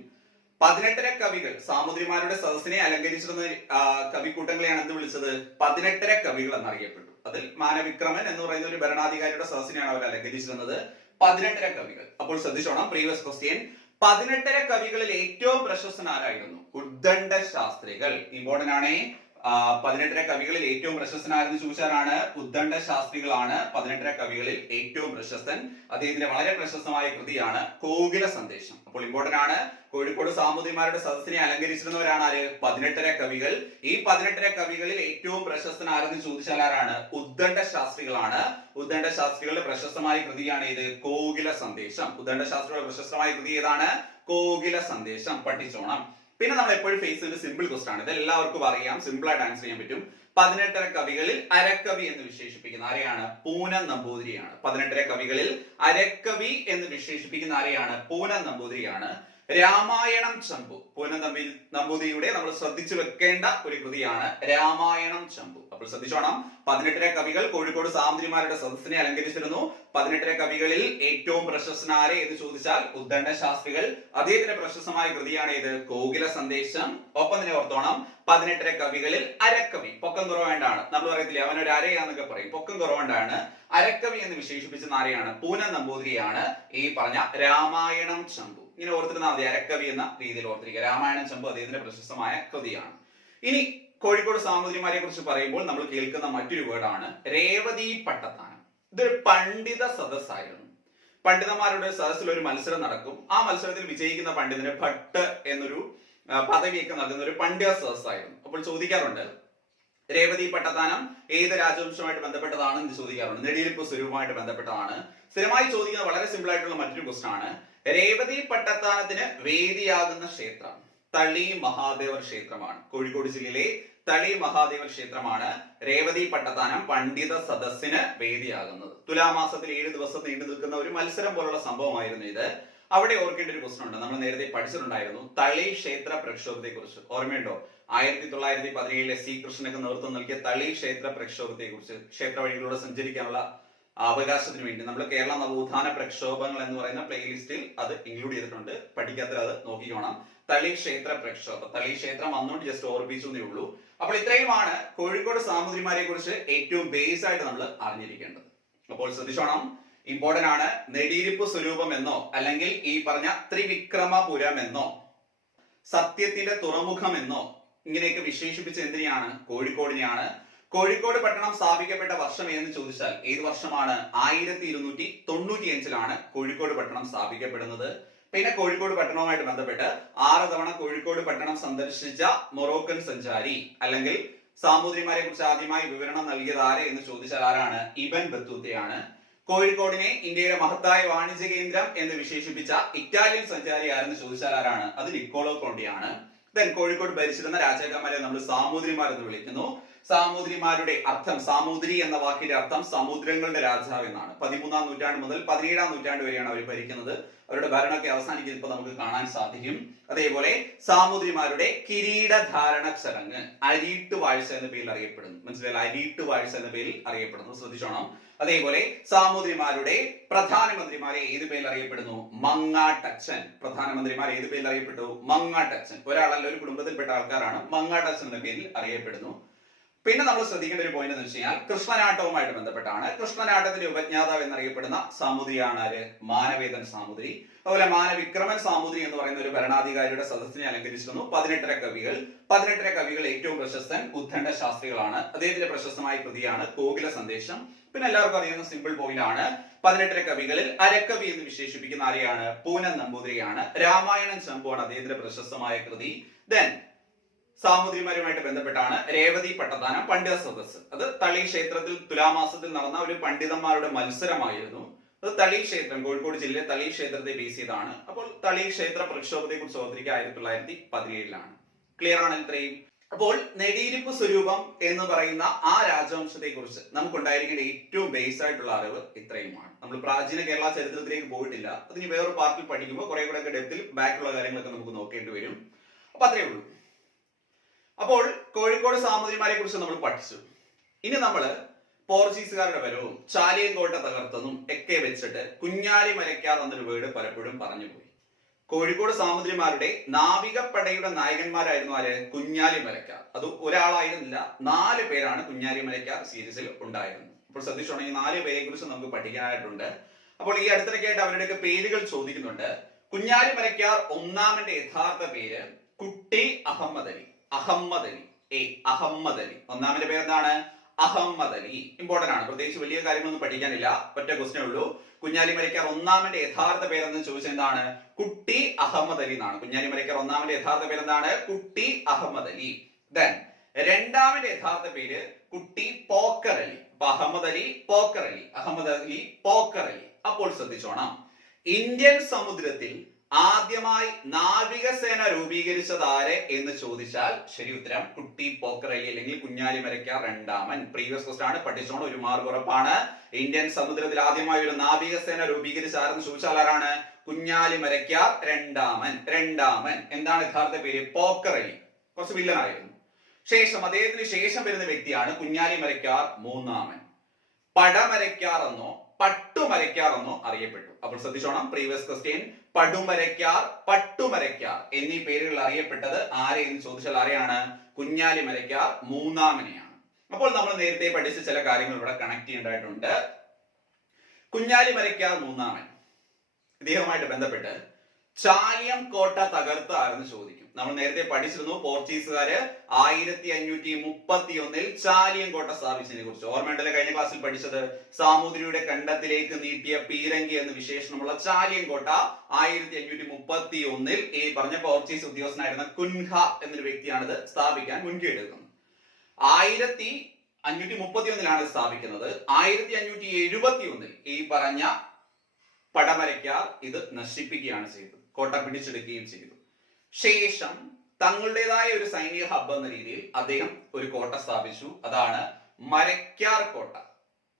18 കവികൾ സാമൂതിരിമാരുടെ സദസ്സിനെ അലങ്കരിച്ചിരുന്ന കവിക്കൂട്ടങ്ങളെയാണ് എന്ത് വിളിച്ചത്? 18 കവികൾ എന്നറിയപ്പെട്ടു. അതിൽ മാനവിക്രമൻ എന്ന് പറയുന്ന ഒരു ഭരണാധികാരിയുടെ സദസ്സിനെയാണ് അവർ അലങ്കരിച്ചിരുന്നത്. 18 കവികൾ. അപ്പോൾ ശ്രദ്ധിച്ചോണം, പ്രീവിയസ് ക്വസ്റ്റ്യൻ, 18 കവികളിൽ ഏറ്റവും പ്രശസ്തനാരായിരുന്നു? ഉദ്ദണ്ഡ ശാസ്ത്രികൾ. ഇമ്പോർട്ടന്റ് ആണേ. 18 കവികളിൽ ഏറ്റവും പ്രശസ്തനായിരുന്നു ചോദിച്ചാലാണ് ഉദ്ദണ്ഡ ശാസ്ത്രികളാണ് 18 കവികളിൽ ഏറ്റവും പ്രശസ്തൻ. അദ്ദേഹത്തിന്റെ വളരെ പ്രശസ്തമായ കൃതിയാണ് കോകില സന്ദേശം. അപ്പോൾ ഇമ്പോർട്ടന്റ് ആണ്, കോഴിക്കോട് സാമൂതിരിമാരുടെ സദസ്സിനെ അലങ്കരിച്ചിരുന്നവരാണ് ആര്? 18 കവികൾ. ഈ 18 കവികളിൽ ഏറ്റവും പ്രശസ്തനാരെന്ന് ചോദിച്ചാൽ ആരാണ്? ഉദ്ദണ്ഡ ശാസ്ത്രികളാണ്. ഉദ്ദണ്ഡ ശാസ്ത്രികളുടെ പ്രശസ്തമായ കൃതിയാണ് ഇത് കോകില സന്ദേശം. ഉദ്ദണ്ഡ ശാസ്ത്രികളുടെ പ്രശസ്തമായ കൃതി ഏതാണ്? കോകില സന്ദേശം. പഠിച്ചോണം. പിന്നെ നമ്മൾ എപ്പോഴും ഫേസ് ചെയ്യുന്ന സിമ്പിൾ ക്വസ്റ്റൻ ആണ്, ഇത് എല്ലാവർക്കും അറിയാം, സിമ്പിൾ ആയിട്ട് ആൻസർ ചെയ്യാൻ പറ്റും. 18 കവികളിൽ അരക്കവി എന്ന് വിശേഷിപ്പിക്കുന്ന ആരെയാണ്? പൂനം നമ്പൂതിരിയാണ്. 18 കവികളിൽ അരക്കവി എന്ന് വിശേഷിപ്പിക്കുന്ന ആരെയാണ്? പൂനം നമ്പൂതിരിയാണ്. രാമായണം ചമ്പു, പൂനം നമ്പൂതിരിയുടെ നമ്മൾ ശ്രദ്ധിച്ചു വെക്കേണ്ട ഒരു കൃതിയാണ് രാമായണം ചമ്പു. അപ്പോൾ ശ്രദ്ധിച്ചോണം, 18 കവികൾ കോഴിക്കോട് സാമൂതിരിമാരുടെ സദസ്സിനെ അലങ്കരിച്ചിരുന്നു. 18 കവികളിൽ ഏറ്റവും പ്രശസ്തനാരെ എന്ന് ചോദിച്ചാൽ ഉദ്ദണ്ഡ ശാസ്ത്രികൾ. അദ്ദേഹത്തിന്റെ പ്രശസ്തമായ കൃതിയാണ് ഇത് കോകില സന്ദേശം. ഒപ്പം തന്നെ ഓർത്തോണം, 18 കവികളിൽ അരക്കവി, പൊക്കം കുറവേണ്ടാണ്, നമ്മൾ പറയത്തില്ലേ അവനൊരു അരയാന്നൊക്കെ പറയും, പൊക്കം കുറവേണ്ടാണ്. അരക്കവി എന്ന് വിശേഷിപ്പിച്ച ആരെയാണ്? പൂനം നമ്പൂതിരിയാണ്. ഈ പറഞ്ഞ രാമായണം ചമ്പു. ഇങ്ങനെ ഓർത്തിരുന്നാൽ മതി, അരക്കവി എന്ന രീതിയിൽ ഓർത്തിരിക്കുക. രാമായണം ചമ്പു അദ്ദേഹത്തിന്റെ പ്രശസ്തമായ കൃതിയാണ്. ഇനി കോഴിക്കോട് സാമൂതിരിമാരെ കുറിച്ച് പറയുമ്പോൾ നമ്മൾ കേൾക്കുന്ന മറ്റൊരു വേർഡാണ് രേവതി പട്ടത്താനം. ഇതൊരു പണ്ഡിത സദസ്സായിരുന്നു. പണ്ഡിതന്മാരുടെ സദസ്സിൽ ഒരു മത്സരം നടക്കും. ആ മത്സരത്തിൽ വിജയിക്കുന്ന പണ്ഡിതന് ഭട്ട് എന്നൊരു പദവിയൊക്കെ നൽകുന്ന ഒരു പണ്ഡിത സദസ്സായിരുന്നു. അപ്പോൾ ചോദിക്കാറുണ്ട്, രേവതി പട്ടത്താനം ഏത് രാജവംശവുമായിട്ട് ബന്ധപ്പെട്ടതാണ് എന്ന് ചോദിക്കാറുണ്ട്. നെടിയിരുപ്പ് സ്വരൂപമായിട്ട് ബന്ധപ്പെട്ടതാണ്. സ്ഥിരമായി ചോദിക്കുന്ന വളരെ സിമ്പിൾ ആയിട്ടുള്ള മറ്റൊരു ക്വസ്റ്റൻ ആണ്, രേവതി പട്ടത്താനത്തിന് വേദിയാകുന്ന ക്ഷേത്രം തളി മഹാദേവർ ക്ഷേത്രമാണ്. കോഴിക്കോട് ജില്ലയിലെ തളി മഹാദേവർ ക്ഷേത്രമാണ് രേവതി പട്ടത്താനം പണ്ഡിത സദസ്സിന് വേദിയാകുന്നത്. തുലാമാസത്തിൽ 7 ദിവസം നീണ്ടു നിൽക്കുന്ന ഒരു മത്സരം പോലുള്ള സംഭവമായിരുന്നു ഇത്. അവിടെ ഓർക്കേണ്ട ഒരു ക്വസ്റ്റൻ ഉണ്ട്. നമ്മൾ നേരത്തെ പഠിച്ചിട്ടുണ്ടായിരുന്നു തളി ക്ഷേത്ര പ്രക്ഷോഭത്തെ കുറിച്ച്. ഓർമ്മയുണ്ടോ? 1917 സി കൃഷ്ണനൊക്കെ നേതൃത്വം നൽകിയ തളി ക്ഷേത്ര പ്രക്ഷോഭത്തെ കുറിച്ച്. ക്ഷേത്ര വഴികളിലൂടെ സഞ്ചരിക്കാനുള്ള അവകാശത്തിന് വേണ്ടി നമ്മൾ കേരള നവോത്ഥാന പ്രക്ഷോഭങ്ങൾ എന്ന് പറയുന്ന പ്ലേലിസ്റ്റിൽ അത് ഇൻക്ലൂഡ് ചെയ്തിട്ടുണ്ട്. പഠിക്കാത്തവർ അത് നോക്കിക്കോണം. തളി ക്ഷേത്ര പ്രക്ഷോഭം, തളി ക്ഷേത്രം വന്നുകൊണ്ട് ജസ്റ്റ് ഓർമ്മിച്ചു എന്നേ ഉള്ളൂ. അപ്പോൾ ഇത്രയുമാണ് കോഴിക്കോട് സാമൂതിരിമാരെ കുറിച്ച് ഏറ്റവും ബേസ് ആയിട്ട് നമ്മൾ അറിഞ്ഞിരിക്കേണ്ടത്. അപ്പോൾ ശ്രദ്ധിച്ചോണം, ഇമ്പോർട്ടന്റ് ആണ്. നെടിയിരിപ്പ് സ്വരൂപം എന്നോ അല്ലെങ്കിൽ ഈ പറഞ്ഞ ത്രിവിക്രമപുരം എന്നോ സത്യത്തിന്റെ തുറമുഖം എന്നോ ഇങ്ങനെയൊക്കെ വിശേഷിപ്പിച്ച എന്തിനെയാണ്? കോഴിക്കോടിനെയാണ്. കോഴിക്കോട് പട്ടണം സ്ഥാപിക്കപ്പെട്ട വർഷം എന്ന് ചോദിച്ചാൽ ഏത് വർഷമാണ്? 1295 കോഴിക്കോട് പട്ടണം സ്ഥാപിക്കപ്പെടുന്നത്. പിന്നെ കോഴിക്കോട് പട്ടണവുമായിട്ട് ബന്ധപ്പെട്ട് 6 തവണ കോഴിക്കോട് പട്ടണം സന്ദർശിച്ച മൊറോക്കൻ സഞ്ചാരി അല്ലെങ്കിൽ സാമൂതിരിമാരെ കുറിച്ച് ആദ്യമായി വിവരണം നൽകിയത് ആരെ എന്ന് ചോദിച്ചാൽ ആരാണ്? ഇബൻ ബത്തൂത്തയാണ്. കോഴിക്കോടിനെ ഇന്ത്യയുടെ മഹത്തായ വാണിജ്യ കേന്ദ്രം എന്ന് വിശേഷിപ്പിച്ച ഇറ്റാലിയൻ സഞ്ചാരി ആരെന്ന് ചോദിച്ചാൽ ആരാണ്? അത് നിക്കോളോ കോണ്ടിയാണ്. ദെൻ കോഴിക്കോട് ഭരിച്ചിരുന്ന രാജാക്കന്മാരെ നമ്മൾ സാമൂതിരിമാർ എന്ന് വിളിക്കുന്നു. സാമൂതിരിമാരുടെ അർത്ഥം, സാമൂതിരി എന്ന വാക്കിന്റെ അർത്ഥം സമുദ്രങ്ങളുടെ രാജാവ് എന്നാണ്. 13-ാം നൂറ്റാണ്ട് മുതൽ 17-ാം നൂറ്റാണ്ട് വരെയാണ് അവർ ഭരിക്കുന്നത്. അവരുടെ ഭരണമൊക്കെ അവസാനിക്കുന്നത് ഇപ്പൊ നമുക്ക് കാണാൻ സാധിക്കും. അതേപോലെ സാമൂതിരിമാരുടെ കിരീടധാരണ ചടങ്ങ് അരീട്ട് വാഴ്ച എന്ന പേരിൽ അറിയപ്പെടുന്നു. മനസ്സിലായി? അരീട്ട് വാഴ്ച എന്ന പേരിൽ അറിയപ്പെടുന്നു. ശ്രദ്ധിച്ചോണം. അതേപോലെ സാമൂതിരിമാരുടെ പ്രധാനമന്ത്രിമാരെ ഏത് പേരിൽ അറിയപ്പെടുന്നു? മങ്ങാട്ടച്ചൻ. പ്രധാനമന്ത്രിമാരെ ഏത് പേരിൽ അറിയപ്പെട്ടു? മങ്ങാട്ടച്ചൻ. ഒരാളല്ല, ഒരു കുടുംബത്തിൽപ്പെട്ട ആൾക്കാരാണ്. മങ്ങാട്ടച്ചൻ എന്ന പേരിൽ അറിയപ്പെടുന്നു. പിന്നെ നമ്മൾ ശ്രദ്ധിക്കേണ്ട ഒരു പോയിന്റ് എന്ന് വെച്ച് കഴിഞ്ഞാൽ കൃഷ്ണനാട്ടവുമായിട്ട് ബന്ധപ്പെട്ടാണ്. കൃഷ്ണനാട്ടത്തിന്റെ ഉപജ്ഞാതാവ് എന്നറിയപ്പെടുന്ന സാമൂതിരിയാണ് ആര്? മാനവേദൻ സാമൂതിരി. അതുപോലെ മാനവിക്രമൻ സാമൂതിരി എന്ന് പറയുന്ന ഒരു ഭരണാധികാരിയുടെ സദസ്സിനെ അലങ്കരിച്ചിരുന്നു 18 കവികൾ. 18 കവികൾ ഏറ്റവും പ്രശസ്തൻ ഉദ്ദണ്ഡ ശാസ്ത്രികളാണ്. അദ്ദേഹത്തിന്റെ പ്രശസ്തമായ കൃതിയാണ് കോകില സന്ദേശം. പിന്നെ എല്ലാവർക്കും അറിയുന്ന സിമ്പിൾ പോയിന്റ് ആണ്, 18 കവികളിൽ അരക്കവി എന്ന് വിശേഷിപ്പിക്കുന്ന ആരെയാണ്? പൂനൻ നമ്പൂതിരിയാണ്. രാമായണം ചമ്പുവാണ് അദ്ദേഹത്തിന്റെ പ്രശസ്തമായ കൃതി. ദെൻ സാമൂതിരിമാരുമായിട്ട് ബന്ധപ്പെട്ടാണ് രേവതി പട്ടത്താനം പണ്ഡിത സദസ്സ്. അത് തളി ക്ഷേത്രത്തിൽ തുലാമാസത്തിൽ നടന്ന ഒരു പണ്ഡിതന്മാരുടെ മത്സരമായിരുന്നു. അത് തളി ക്ഷേത്രം, കോഴിക്കോട് ജില്ലയിലെ തളി ക്ഷേത്രത്തെ ബേസ് ചെയ്താണ്. അപ്പോൾ തളി ക്ഷേത്ര പ്രക്ഷോഭത്തെ കുറിച്ച് അവതരിക്കുക 1917 ക്ലിയർ ആണ് ഇത്രയും. അപ്പോൾ നെടിയിരിപ്പ് സ്വരൂപം എന്ന് പറയുന്ന ആ രാജവംശത്തെ കുറിച്ച് നമുക്കുണ്ടായിരിക്കേണ്ട ഏറ്റവും ബേസ് ആയിട്ടുള്ള അറിവ് ഇത്രയുമാണ്. നമ്മൾ പ്രാചീന കേരള ചരിത്രത്തിലേക്ക് പോയിട്ടില്ല. അതിന് വേറൊരു പാർട്ടിൽ പഠിക്കുമ്പോൾ കുറെ കൂടെ ഡെപ്തിൽ ബാക്കിയുള്ള കാര്യങ്ങളൊക്കെ നമുക്ക് നോക്കേണ്ടി വരും. അപ്പൊ അത്രേ ഉള്ളൂ. അപ്പോൾ കോഴിക്കോട് സാമൂതിരിമാരെ കുറിച്ച് നമ്മൾ പഠിച്ചു. ഇനി നമ്മൾ പോർച്ചുഗീസുകാരുടെ വരവും ചാലിയൻകോട്ട തകർത്തതും ഒക്കെ വെച്ചിട്ട് കുഞ്ഞാലി മരയ്ക്കാർ എന്നൊരു വേർഡ് പലപ്പോഴും പറഞ്ഞുപോയി. കോഴിക്കോട് സാമൂതിരിമാരുടെ നാവികപ്പടയുടെ നായകന്മാരായിരുന്നു ആര്? കുഞ്ഞാലി മരയ്ക്കാർ. അത് ഒരാളായിരുന്നില്ല, 4 പേരാണ് കുഞ്ഞാലി മരയ്ക്കാർ സീരീസിൽ ഉണ്ടായിരുന്നത്. അപ്പോൾ ശ്രദ്ധിച്ചോണെങ്കിൽ 4 പേരെ കുറിച്ച് നമുക്ക് പഠിക്കാനായിട്ടുണ്ട്. അപ്പോൾ ഈ അടുത്തിടയ്ക്കായിട്ട് അവരുടെയൊക്കെ പേരുകൾ ചോദിക്കുന്നുണ്ട്. കുഞ്ഞാലി മരയ്ക്കാർ ഒന്നാമന്റെ യഥാർത്ഥ പേര് കുട്ടി അഹമ്മദ് അലി. അഹമ്മദ് അലി, അഹമ്മദ് അലി. ഒന്നാമന്റെ പേരെന്താണ്? അഹമ്മദ് അലി. ഇമ്പോർട്ടന്റ് ആണ്, പ്രത്യേകിച്ച് വലിയ കാര്യങ്ങളൊന്നും പഠിക്കാനില്ല. ഒറ്റ ക്വസ്റ്റ്യൻ ഉള്ളൂ. കുഞ്ഞാലി മരയ്ക്കാർ ഒന്നാമന്റെ യഥാർത്ഥ പേരെന്ന് ചോദിച്ചാൽ എന്താണ്? കുട്ടി അഹമ്മദ് അലി എന്നാണ്. കുഞ്ഞാലി മരയ്ക്കാർ ഒന്നാമന്റെ യഥാർത്ഥ പേരെന്താണ്? കുട്ടി അഹമ്മദ് അലി. ദെൻ രണ്ടാമന്റെ യഥാർത്ഥ പേര് കുട്ടി പോക്കർ അലി. അപ്പൊ അഹമ്മദ് അലി, പോക്കർ അലി, അഹമ്മദ് അലി, പോക്കർ അലി. അപ്പോൾ ശ്രദ്ധിച്ചോണം, ഇന്ത്യൻ സമുദ്രത്തിൽ ആദ്യമായി നാവികസേന രൂപീകരിച്ചത് ആര് എന്ന് ചോദിച്ചാൽ ശരി ഉത്തരം കുട്ടി പോക്കർ അലി അല്ലെങ്കിൽ കുഞ്ഞാലി മരയ്ക്കാർ രണ്ടാമൻ. പ്രീവിയസ് ക്വസ്റ്റൻ ആണ്, പഠിച്ചോണം, ഒരു മാർക്ക് ഉറപ്പാണ്. ഇന്ത്യൻ സമുദ്രത്തിൽ ആദ്യമായി ഒരു നാവികസേന രൂപീകരിച്ച ആരെന്ന് ചോദിച്ചാൽ ആരാണ്? കുഞ്ഞാലി മരയ്ക്കാർ രണ്ടാമൻ. രണ്ടാമൻ എന്താണ് യഥാർത്ഥ പേര്? പോക്കർ അലി. കുറച്ച് വില്ലനായിരുന്നു. ശേഷം അദ്ദേഹത്തിന് ശേഷം വരുന്ന വ്യക്തിയാണ് കുഞ്ഞാലി മരയ്ക്കാർ മൂന്നാമൻ. പടമരയ്ക്കാർ എന്നോ പട്ടുമരയ്ക്കാർ എന്നോ അറിയപ്പെട്ടു. അപ്പോൾ ശ്രദ്ധിച്ചോണം, പ്രീവിയസ് ക്വസ്റ്റ്യൻ പടുമരയ്ക്കാർ, പട്ടുമരയ്ക്കാർ എന്നീ പേരുകൾ അറിയപ്പെട്ടത് ആരെ എന്ന് ചോദിച്ചാൽ ആരെയാണ്? കുഞ്ഞാലി മരയ്ക്കാർ മൂന്നാമനെയാണ്. അപ്പോൾ നമ്മൾ നേരത്തെ പഠിച്ച ചില കാര്യങ്ങൾ ഇവിടെ കണക്ട് ചെയ്യേണ്ടതായിട്ടുണ്ട്. കുഞ്ഞാലി മരയ്ക്കാർ മൂന്നാമൻ, ഇദ്ദേഹവുമായിട്ട് ബന്ധപ്പെട്ട് ചാലിയം കോട്ട തകർത്ത ആരെന്ന് ചോദിക്കും. നമ്മൾ നേരത്തെ പഠിച്ചിരുന്നു പോർച്ചുഗീസുകാര് 1531 ചാലിയം കോട്ട സ്ഥാപിച്ചതിനെ കുറിച്ച്. ഓർമ്മയുണ്ടല്ലോ, കഴിഞ്ഞ ക്ലാസ്സിൽ പഠിച്ചത് സാമൂതിരിയുടെ കണ്ടത്തിലേക്ക് നീട്ടിയ പീരങ്കി എന്ന വിശേഷണമുള്ള ചാലിയം കോട്ട 1531 ഈ പറഞ്ഞ പോർച്ചുഗീസ് ഉദ്യോഗസ്ഥനായിരുന്ന കുൻഹ എന്നൊരു വ്യക്തിയാണിത് സ്ഥാപിക്കാൻ മുൻകൈ എടുക്കുന്നത്. 1531 സ്ഥാപിക്കുന്നത്. 1571 ഈ പറഞ്ഞ പടമരയ്ക്കാർ ഇത് നശിപ്പിക്കുകയാണ് ചെയ്തത്, കോട്ട പിടിച്ചെടുക്കുകയും ചെയ്തു. ശേഷം തങ്ങളുടേതായ ഒരു സൈനിക ഹബ്ബ് എന്ന രീതിയിൽ അദ്ദേഹം ഒരു കോട്ട സ്ഥാപിച്ചു. അതാണ് മരയ്ക്കാർ കോട്ട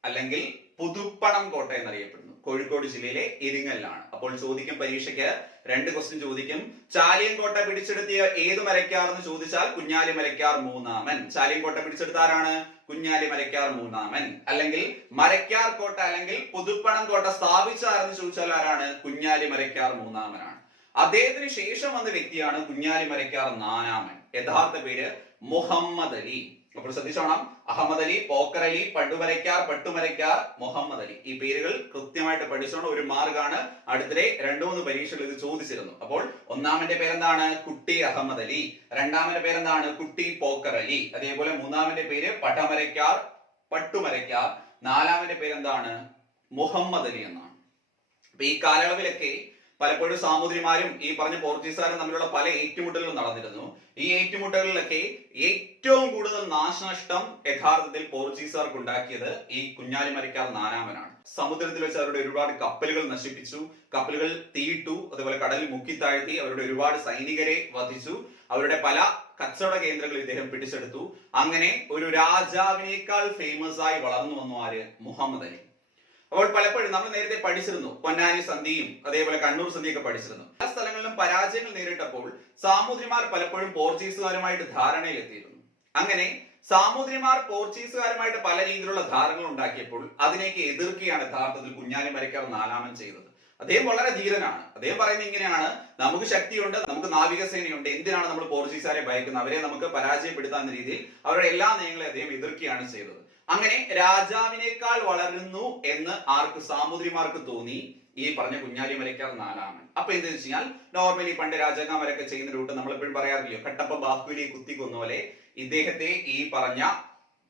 അല്ലെങ്കിൽ പുതുപ്പണം കോട്ട എന്നറിയപ്പെടുന്നു. കോഴിക്കോട് ജില്ലയിലെ ഇരിങ്ങലിലാണ്. അപ്പോൾ ചോദിക്കും പരീക്ഷയ്ക്ക് 2 ക്വസ്റ്റ്യൻ ചോദിക്കും. ചാലിയൻകോട്ട പിടിച്ചെടുത്തിയ ഏത് മരക്കാർ എന്ന് ചോദിച്ചാൽ കുഞ്ഞാലി മരക്കാർ മൂന്നാമൻ. ചാലിയൻകോട്ട പിടിച്ചെടുത്ത ആരാണ്? കുഞ്ഞാലി മരക്കാർ മൂന്നാമൻ. അല്ലെങ്കിൽ മരക്കാർ കോട്ട അല്ലെങ്കിൽ പുതുപ്പണം കോട്ട സ്ഥാപിച്ച ആരെന്ന് ചോദിച്ചാൽ ആരാണ്? കുഞ്ഞാലി മരക്കാർ മൂന്നാമനാണ്. അദ്ദേഹത്തിന് ശേഷം വന്ന വ്യക്തിയാണ് കുഞ്ഞാലി മരക്കാർ നാലാമൻ. യഥാർത്ഥ പേര് മുഹമ്മദ് അലി. അപ്പോൾ ശ്രദ്ധിച്ചോണം, അഹമ്മദ് അലി, പോക്കർ അലി, പട്ടുമരക്കാർ, പട്ടുമരക്കാർ, മുഹമ്മദ് അലി. ഈ പേരുകൾ കൃത്യമായിട്ട് പഠിച്ചോണം. ഒരു മാർക്കാണ്. അടുത്തിടെ 2-3 പരീക്ഷകൾ ഇത് ചോദിച്ചിരുന്നു. അപ്പോൾ ഒന്നാമന്റെ പേരെന്താണ്? കുട്ടി അഹമ്മദ് അലി. രണ്ടാമന്റെ പേരെന്താണ്? കുട്ടി പോക്കർ അലി. അതേപോലെ മൂന്നാമന്റെ പേര് പടമരക്കാർ, പട്ടുമരക്കാർ. നാലാമന്റെ പേരെന്താണ്? മുഹമ്മദ് അലി എന്നാണ്. അപ്പൊ ഈ കാലയളവിലൊക്കെ പലപ്പോഴും സാമൂതിരിമാരും ഈ പറഞ്ഞ പോർച്ചുഗീസുകാരും തമ്മിലുള്ള പല ഏറ്റുമുട്ടലുകളും നടന്നിരുന്നു. ഈ ഏറ്റുമുട്ടലുകളിലൊക്കെ ഏറ്റവും കൂടുതൽ നാശനഷ്ടം യഥാർത്ഥത്തിൽ പോർച്ചുഗീസുകാർക്ക് ഉണ്ടാക്കിയത് ഈ കുഞ്ഞാലി മരക്കാർ നാലാമനാണ്. സമുദ്രത്തിൽ വെച്ച് അവരുടെ ഒരുപാട് കപ്പലുകൾ നശിപ്പിച്ചു, കപ്പലുകൾ തീയിട്ടു, അതുപോലെ കടലിൽ മുക്കിത്താഴ്ത്തി അവരുടെ ഒരുപാട് സൈനികരെ വധിച്ചു, അവരുടെ പല കച്ചവട കേന്ദ്രങ്ങൾ ഇദ്ദേഹം പിടിച്ചെടുത്തു. അങ്ങനെ ഒരു രാജാവിനേക്കാൾ ഫേമസ് ആയി വളർന്നു വന്നു ആര്? മുഹമ്മദ് അലി. അപ്പോൾ പലപ്പോഴും നമ്മൾ നേരത്തെ പഠിച്ചിരുന്നു, പൊന്നാനി സന്ധിയും അതേപോലെ കണ്ണൂർ സന്ധിയൊക്കെ പഠിച്ചിരുന്നു. പല സ്ഥലങ്ങളിലും പരാജയങ്ങൾ നേരിട്ടപ്പോൾ സാമൂതിരിമാർ പലപ്പോഴും പോർച്ചുഗീസുകാരുമായിട്ട് ധാരണയിലെത്തിയിരുന്നു. അങ്ങനെ സാമൂതിരിമാർ പോർച്ചുഗീസുകാരുമായിട്ട് പല രീതിയിലുള്ള ധാരണകൾ ഉണ്ടാക്കിയപ്പോൾ അതിനേക്ക് എതിർക്കുകയാണ് യഥാർത്ഥത്തിൽ കുഞ്ഞാലി മരക്കാർ നാലാമൻ ചെയ്തത്. അദ്ദേഹം വളരെ ധീരനാണ്. അദ്ദേഹം പറയുന്നത് ഇങ്ങനെയാണ്: നമുക്ക് ശക്തിയുണ്ട്, നമുക്ക് നാവികസേനയുണ്ട്, എന്തിനാണ് നമ്മൾ പോർച്ചുഗീസുകാരെ ഭയക്കുന്നത്? അവരെ നമുക്ക് പരാജയപ്പെടുത്താവുന്ന രീതിയിൽ അവരുടെ എല്ലാ നയങ്ങളെ അദ്ദേഹം എതിർക്കുകയാണ് ചെയ്തത്. അങ്ങനെ രാജാവിനേക്കാൾ വളരുന്നു എന്ന് ആർക്ക്? സാമൂതിരിമാർക്ക് തോന്നി. ഈ പറഞ്ഞ കുഞ്ഞാലി മരക്കാർ നാലാമൻ. അപ്പൊ എന്താ വെച്ച് കഴിഞ്ഞാൽ, നോർമലി പണ്ട് രാജാക്കന്മാരൊക്കെ ചെയ്യുന്ന റൂട്ട് നമ്മൾ എപ്പോഴും പറയാറില്ലയോ, കട്ടപ്പ ബാഹുലിയെ കുത്തിക്കൊന്ന പോലെ ഇദ്ദേഹത്തെ ഈ പറഞ്ഞ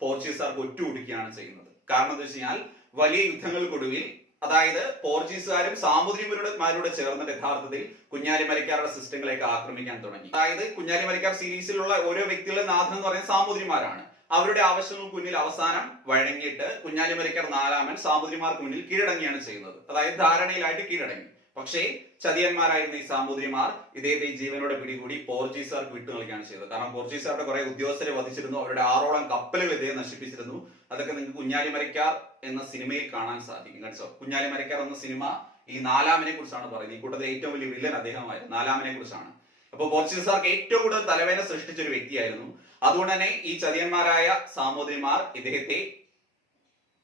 പോർച്ചുഗീസുകാർക്ക് ഒറ്റുകൊടുക്കുകയാണ് ചെയ്യുന്നത്. കാരണം എന്താ വെച്ച് കഴിഞ്ഞാൽ, വലിയ യുദ്ധങ്ങൾക്കൊടുവിൽ, അതായത് പോർച്ചുഗീസുകാരും സാമൂതിരിമാരോട് ചേർന്നിട്ട് യഥാർത്ഥത്തിൽ കുഞ്ഞാലി മരക്കാരുടെ സിസ്റ്റങ്ങളെയൊക്കെ ആക്രമിക്കാൻ തുടങ്ങി. അതായത് കുഞ്ഞാലി മരക്കാർ സീരീസിലുള്ള ഓരോ വ്യക്തികളുടെ നാഥൻ എന്ന് പറയുന്നത് സാമൂതിരിമാരാണ്. അവരുടെ ആവശ്യങ്ങൾക്ക് മുന്നിൽ അവസാനം വഴങ്ങിയിട്ട് കുഞ്ഞാലി മരക്കാർ നാലാമൻ സാമൂതിരിമാർക്ക് മുന്നിൽ കീഴടങ്ങിയാണ് ചെയ്യുന്നത്. അതായത് ധാരണയിലായിട്ട് കീഴടങ്ങി. പക്ഷേ ചതിയന്മാരായിരുന്ന ഈ സാമൂതിരിമാർ ഇദ്ദേഹത്തെ ജീവനോടെ പിടികൂടി പോർച്ചുഗീസുകാർക്ക് വിട്ടു നൽകുകയാണ് ചെയ്തത്. കാരണം പോർച്ചുഗീസുകാരുടെ കുറെ ഉദ്യോഗസ്ഥരെ വധിച്ചിരുന്നു, അവരുടെ 6ഓളം കപ്പലുകൾ ഇദ്ദേഹം നശിപ്പിച്ചിരുന്നു. അതൊക്കെ നിങ്ങൾക്ക് കുഞ്ഞാലി മരക്കാർ എന്ന സിനിമയിൽ കാണാൻ സാധിക്കും. കണ്ടോ, കുഞ്ഞാലി മരക്കാർ എന്ന സിനിമ ഈ നാലാമനെ കുറിച്ചാണ് പറയുന്നത്. ഈ കൂട്ടത്തിൽ ഏറ്റവും വലിയ വില്ലൻ അദ്ദേഹമായിരുന്നു, നാലാമനെ കുറിച്ചാണ്. അപ്പോൾ പോർച്ചുഗീസുകാർക്ക് ഏറ്റവും കൂടുതൽ തലവേദന സൃഷ്ടിച്ച ഒരു വ്യക്തിയായിരുന്നു. അതുകൊണ്ട് തന്നെ ഈ ചതിയന്മാരായ സാമൂതിരിമാർ ഇദ്ദേഹത്തെ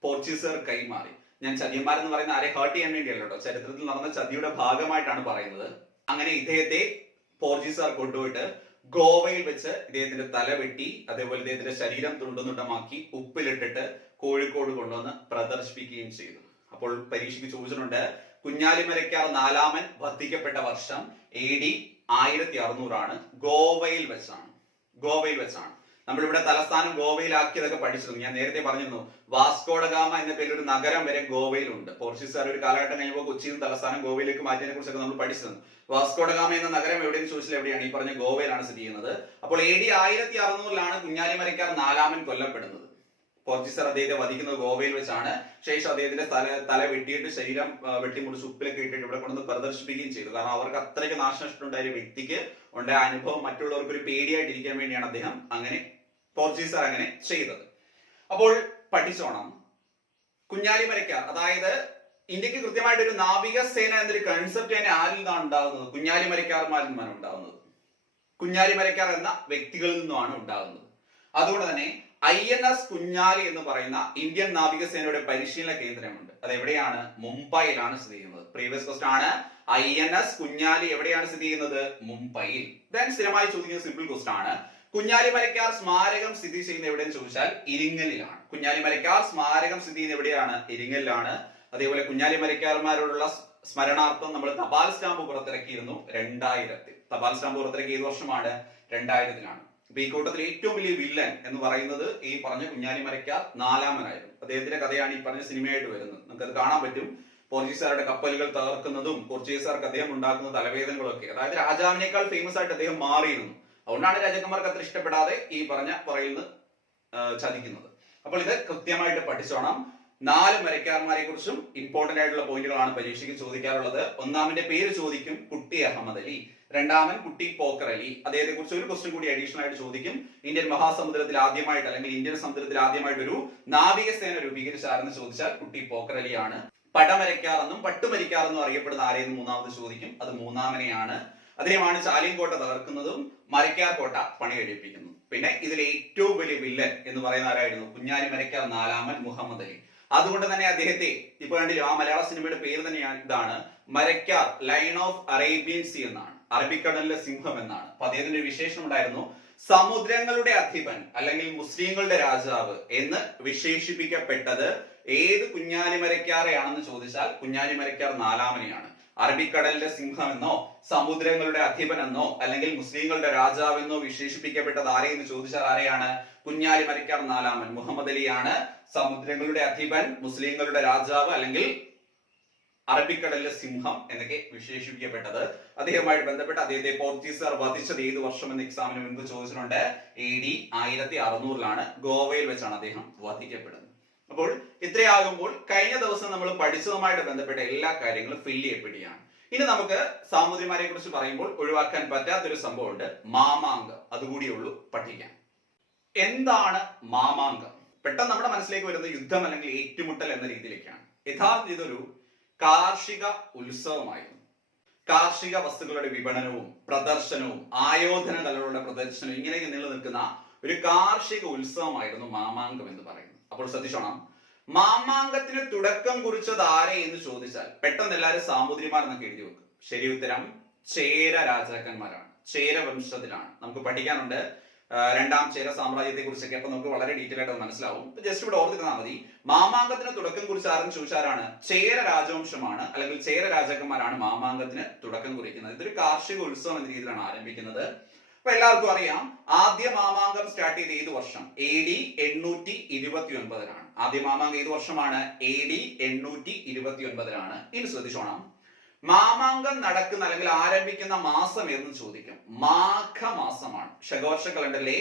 പോർച്ചുഗീസുകാർ കൈമാറി. ഞാൻ ചതിയന്മാരെന്ന് പറയുന്ന ആരെ ഹേർട്ട് ചെയ്യാൻ വേണ്ടിയല്ല കേട്ടോ, ചരിത്രത്തിൽ നടന്ന ചതിയുടെ ഭാഗമായിട്ടാണ് പറയുന്നത്. അങ്ങനെ ഇദ്ദേഹത്തെ പോർച്ചുഗീസുകാർ കൊണ്ടുപോയിട്ട് ഗോവയിൽ വെച്ച് ഇദ്ദേഹത്തിന്റെ തല വെട്ടി, അതേപോലെ ഇദ്ദേഹത്തിന്റെ ശരീരം തുണ്ടുതുണ്ടമാക്കി ഉപ്പിലിട്ടിട്ട് കോഴിക്കോട് കൊണ്ടുവന്ന് പ്രദർശിപ്പിക്കുകയും ചെയ്തു. അപ്പോൾ പരീക്ഷയ്ക്ക് ചോദിച്ചിട്ടുണ്ട്, കുഞ്ഞാലി മരക്കാർ നാലാമൻ വധിക്കപ്പെട്ട വർഷം AD 1600 ആണ്. ഗോവയിൽ വെച്ചാണ്. ഗോവയിൽ വെച്ചാണ്. നമ്മളിവിടെ തലസ്ഥാനം ഗോവയിലാക്കിയതൊക്കെ പഠിച്ചിരുന്നു. ഞാൻ നേരത്തെ പറഞ്ഞിരുന്നു, വാസ്കോഡ ഗാമ എന്ന പേരിൽ ഒരു നഗരം വരെ ഗോവയിലുണ്ട്. പോർച്ചുഗീസുകാർ ഒരു കാലഘട്ടം കഴിയുമ്പോൾ കൊച്ചിയിൽ നിന്ന് തലസ്ഥാനം ഗോവയിലേക്ക് മാറ്റിയതിനെ കുറിച്ചൊക്കെ നമ്മൾ പഠിച്ചിരുന്നു. വാസ്കോഡ ഗാമ എന്ന നഗരം എവിടെയെന്ന് ചോദിച്ചാൽ എവിടെയാണ്? ഈ പറഞ്ഞ ഗോവയിലാണ് സ്ഥിതി ചെയ്യുന്നത്. അപ്പോൾ AD 1600 കുഞ്ഞാലി മരക്കാർ നാലാമൻ കൊല്ലപ്പെടുന്നത്. പോർച്ചുഗീസുകാർ അദ്ദേഹത്തെ വധിക്കുന്നത് ഗോവയിൽ വെച്ചാണ്. ശേഷം അദ്ദേഹത്തിന്റെ തല വെട്ടിയിട്ട് ശരീരം വെട്ടിമുറിച്ച് ഉപ്പിലൊക്കെ ഇട്ടിട്ട് ഇവിടെ കൊണ്ടുവന്ന് പ്രദർശിപ്പിക്കുകയും ചെയ്തു. കാരണം അവർക്ക് അത്രയ്ക്ക് നാശനഷ്ടം ഉണ്ടായ വ്യക്തിക്ക് ഉണ്ടായ അനുഭവം മറ്റുള്ളവർക്ക് ഒരു പേടിയായിട്ടിരിക്കാൻ വേണ്ടിയാണ് അദ്ദേഹം അങ്ങനെ പോർച്ചുഗീസുകാർ അങ്ങനെ ചെയ്തത്. അപ്പോൾ പഠിച്ചോണം, കുഞ്ഞാലി മരക്കാർ, അതായത് ഇന്ത്യക്ക് കൃത്യമായിട്ട് ഒരു നാവികസേന എന്നൊരു കൺസെപ്റ്റ് തന്നെ ആരിൽ നിന്നാണ് ഉണ്ടാകുന്നത്? കുഞ്ഞാലി മരക്കാർമാരിൽ നിന്നാണ് ഉണ്ടാകുന്നത്. കുഞ്ഞാലി മരക്കാർ എന്ന വ്യക്തികളിൽ നിന്നുമാണ് ഉണ്ടാകുന്നത്. അതുകൊണ്ട് തന്നെ INS കുഞ്ഞാലി എന്ന് പറയുന്ന ഇന്ത്യൻ നാവികസേനയുടെ പരിശീലന കേന്ദ്രമുണ്ട്. അത് എവിടെയാണ്? മുംബൈയിലാണ് സ്ഥിതി ചെയ്യുന്നത്. പ്രീവിയസ് ക്വസ്റ്റൻ ആണ്, INS കുഞ്ഞാലി എവിടെയാണ് സ്ഥിതി ചെയ്യുന്നത്? മുംബൈയിൽ. ദെൻ സ്ഥിരമായി ചോദിക്കുന്ന സിമ്പിൾ ക്വസ്റ്റൻ ആണ്, കുഞ്ഞാലി മരക്കാർ സ്മാരകം സ്ഥിതി ചെയ്യുന്ന എവിടെയെന്ന് ചോദിച്ചാൽ ഇരിങ്ങലിലാണ്. കുഞ്ഞാലി മരക്കാർ സ്മാരകം സ്ഥിതി ചെയ്യുന്ന എവിടെയാണ്? ഇരിങ്ങലിലാണ്. അതേപോലെ കുഞ്ഞാലി മരക്കാർമാരോടുള്ള സ്മരണാർത്ഥം നമ്മൾ തപാൽ സ്റ്റാമ്പ് പുറത്തിറക്കിയിരുന്നു 2000. തപാൽ സ്റ്റാമ്പ് പുറത്തിറക്കിയ ഏത് വർഷമാണ്? 2000. അപ്പൊ ഈ കൂട്ടത്തിൽ ഏറ്റവും വലിയ വില്ലൻ എന്ന് പറയുന്നത് ഈ പറഞ്ഞ കുഞ്ഞാലി മരക്കാർ നാലാമനായിരുന്നു. അദ്ദേഹത്തിന്റെ കഥയാണ് ഈ പറഞ്ഞ സിനിമയായിട്ട് വരുന്നത്. നമുക്കത് കാണാൻ പറ്റും. പോർച്ചുഗീസുകാരുടെ കപ്പലുകൾ തകർക്കുന്നതും പോർച്ചുഗീസുകാർക്ക് അദ്ദേഹം ഉണ്ടാക്കുന്ന തലവേദനകളൊക്കെ. അതായത് രാജാവിനേക്കാൾ ഫേമസ് ആയിട്ട് അദ്ദേഹം മാറിയിരുന്നു. അതുകൊണ്ടാണ് രാജാക്കന്മാർക്ക് അത്ര ഇഷ്ടപ്പെടാതെ ഈ പറഞ്ഞ പറയുന്നത് ചതിക്കുന്നത്. അപ്പോൾ ഇത് കൃത്യമായിട്ട് പഠിച്ചോണം. 4 മരക്കാർമാരെ കുറിച്ചും ഇമ്പോർട്ടന്റ് ആയിട്ടുള്ള പോയിന്റുകളാണ് പരീക്ഷയ്ക്ക് ചോദിക്കാറുള്ളത്. ഒന്നാമന്റെ പേര് ചോദിക്കും, കുട്ടി അഹമ്മദ് അലി. രണ്ടാമൻ കുട്ടി പോക്കർ അലി. അദ്ദേഹത്തെ കുറിച്ച് ഒരു ക്വസ്റ്റ്യൻ കൂടി അഡീഷണൽ ആയിട്ട് ചോദിക്കും. ഇന്ത്യൻ മഹാസമുദ്രത്തിൽ ആദ്യമായിട്ട് അല്ലെങ്കിൽ ഇന്ത്യൻ സമുദ്രത്തിൽ ആദ്യമായിട്ട് ഒരു നാവികസേന രൂപീകരിച്ച ആരെന്ന് ചോദിച്ചാൽ കുട്ടി പോക്കർ അലിയാണ്. പടമരക്കാർ എന്നും പട്ടുമരിക്കാർ എന്നും അറിയപ്പെടുന്ന ആരെയെന്ന് മൂന്നാമത് ചോദിക്കും. അത് മൂന്നാമനെയാണ്. അദ്ദേഹമാണ് ചാലിയൻകോട്ട തകർക്കുന്നതും മരക്കാർ കോട്ട പണി കഴിപ്പിക്കുന്നതും. പിന്നെ ഇതിൽ ഏറ്റവും വലിയ വില്ലൻ എന്ന് പറയുന്ന ആരായിരുന്നു? കുഞ്ഞാലി മരക്കാർ നാലാമൻ മുഹമ്മദ് അലി. അതുകൊണ്ട് തന്നെ അദ്ദേഹത്തെ ഇപ്പൊ കണ്ടില്ലോ, ആ മലയാള സിനിമയുടെ പേര് തന്നെയാണ് ഇതാണ്, Marakkar lion of Arabian sea എന്നാണ്, അറബിക്കടലിലെ സിംഹം എന്നാണ്. അപ്പൊ അദ്ദേഹത്തിന്റെ ഒരു വിശേഷണം ഉണ്ടായിരുന്നു, സമുദ്രങ്ങളുടെ അധിപൻ അല്ലെങ്കിൽ മുസ്ലിങ്ങളുടെ രാജാവ് എന്ന് വിശേഷിപ്പിക്കപ്പെട്ടത് ഏത് കുഞ്ഞാലി മരക്കാരെയാണെന്ന് ചോദിച്ചാൽ കുഞ്ഞാലി മരക്കാർ നാലാമനെയാണ്. അറബിക്കടലിലെ സിംഹം എന്നോ സമുദ്രങ്ങളുടെ അധിപൻ എന്നോ അല്ലെങ്കിൽ മുസ്ലിങ്ങളുടെ രാജാവെന്നോ വിശേഷിപ്പിക്കപ്പെട്ടത് ആരെയെന്ന് ചോദിച്ചാൽ ആരെയാണ്? കുഞ്ഞാലി മരക്കാർ നാലാമൻ മുഹമ്മദ് അലിയാണ് സമുദ്രങ്ങളുടെ അധിപൻ, മുസ്ലിങ്ങളുടെ രാജാവ് അല്ലെങ്കിൽ അറബിക്കടലിലെ സിംഹം എന്നൊക്കെ വിശേഷിപ്പിക്കപ്പെട്ടത്. അദ്ദേഹവുമായിട്ട് ബന്ധപ്പെട്ട് അദ്ദേഹത്തെ പോർച്ചുഗീസുകാർ വധിച്ചത് ഏത് വർഷം എന്ന എക്സാമിന് മുൻപ് ചോദിച്ചിട്ടുണ്ട്. AD 1600 ഗോവയിൽ വെച്ചാണ് അദ്ദേഹം വധിക്കപ്പെടുന്നത്. അപ്പോൾ ഇത്രയാകുമ്പോൾ കഴിഞ്ഞ ദിവസം നമ്മൾ പഠിച്ചതുമായിട്ട് ബന്ധപ്പെട്ട എല്ലാ കാര്യങ്ങളും ഫില്ല് ചെയ്യപ്പെടുകയാണ്. ഇനി നമുക്ക് സാമൂതിരിമാരെ കുറിച്ച് പറയുമ്പോൾ ഒഴിവാക്കാൻ പറ്റാത്തൊരു സംഭവമുണ്ട്, മാമാങ്കം. അതുകൂടിയുള്ളൂ പഠിക്കാൻ. എന്താണ് മാമാങ്കം? പെട്ടെന്ന് നമ്മുടെ മനസ്സിലേക്ക് വരുന്നത് യുദ്ധം അല്ലെങ്കിൽ ഏറ്റുമുട്ടൽ എന്ന രീതിയിലേക്കാണ്. യഥാർത്ഥത്തിൽ ഇതൊരു കാർഷിക ഉത്സവമായിരുന്നു. കാർഷിക വസ്തുക്കളുടെ വിപണനവും പ്രദർശനവും ആയോധന കലകളുടെ പ്രദർശനവും ഇങ്ങനെ നിലനിൽക്കുന്ന ഒരു കാർഷിക ഉത്സവമായിരുന്നു മാമാങ്കം എന്ന് പറയുന്നത്. അപ്പോൾ ശ്രദ്ധിച്ചോണം, മാമാങ്കത്തിന് തുടക്കം കുറിച്ചത് ആരെ എന്ന് ചോദിച്ചാൽ പെട്ടെന്ന് എല്ലാവരും സാമൂതിരിമാർ എന്നൊക്കെ എഴുതി വെക്കും. ശരി ഉത്തരം ചേര രാജാക്കന്മാരാണ്, ചേര വംശത്തിലാണ്. നമുക്ക് പഠിക്കാനുണ്ട് രണ്ടാം ചേര സാമ്രാജ്യത്തെ കുറിച്ചൊക്കെ. അപ്പൊ നമുക്ക് വളരെ ഡീറ്റെയിൽ ആയിട്ട് മനസ്സിലാവും. ജസ്റ്റ് ഇവിടെ ഓർത്തിരുന്നാൽ മതി, മാമാങ്കത്തിന് തുടക്കം കുറിച്ച് ആരെന്ന് ചോദിച്ചാലാണ് ചേര രാജവംശമാണ് അല്ലെങ്കിൽ ചേര രാജാക്കന്മാരാണ് മാമാങ്കത്തിന് തുടക്കം കുറിക്കുന്നത്. ഇതൊരു കാർഷിക ഉത്സവം എന്ന രീതിയിലാണ് ആരംഭിക്കുന്നത്. അപ്പൊ എല്ലാവർക്കും അറിയാം, ആദ്യ മാമാങ്കം സ്റ്റാർട്ട് ചെയ്ത് ഏത് വർഷം? AD 829. ആദ്യ മാമാങ്കം ഏത് വർഷമാണ്? AD 829. ഇനി ശ്രദ്ധിച്ചോണം, മാമാങ്കം നടക്കുന്ന അല്ലെങ്കിൽ ആരംഭിക്കുന്ന മാസം എന്ന് ചോദിക്കും. മാഘമാസമാണ്. ശകവർഷ കലണ്ടറിലെ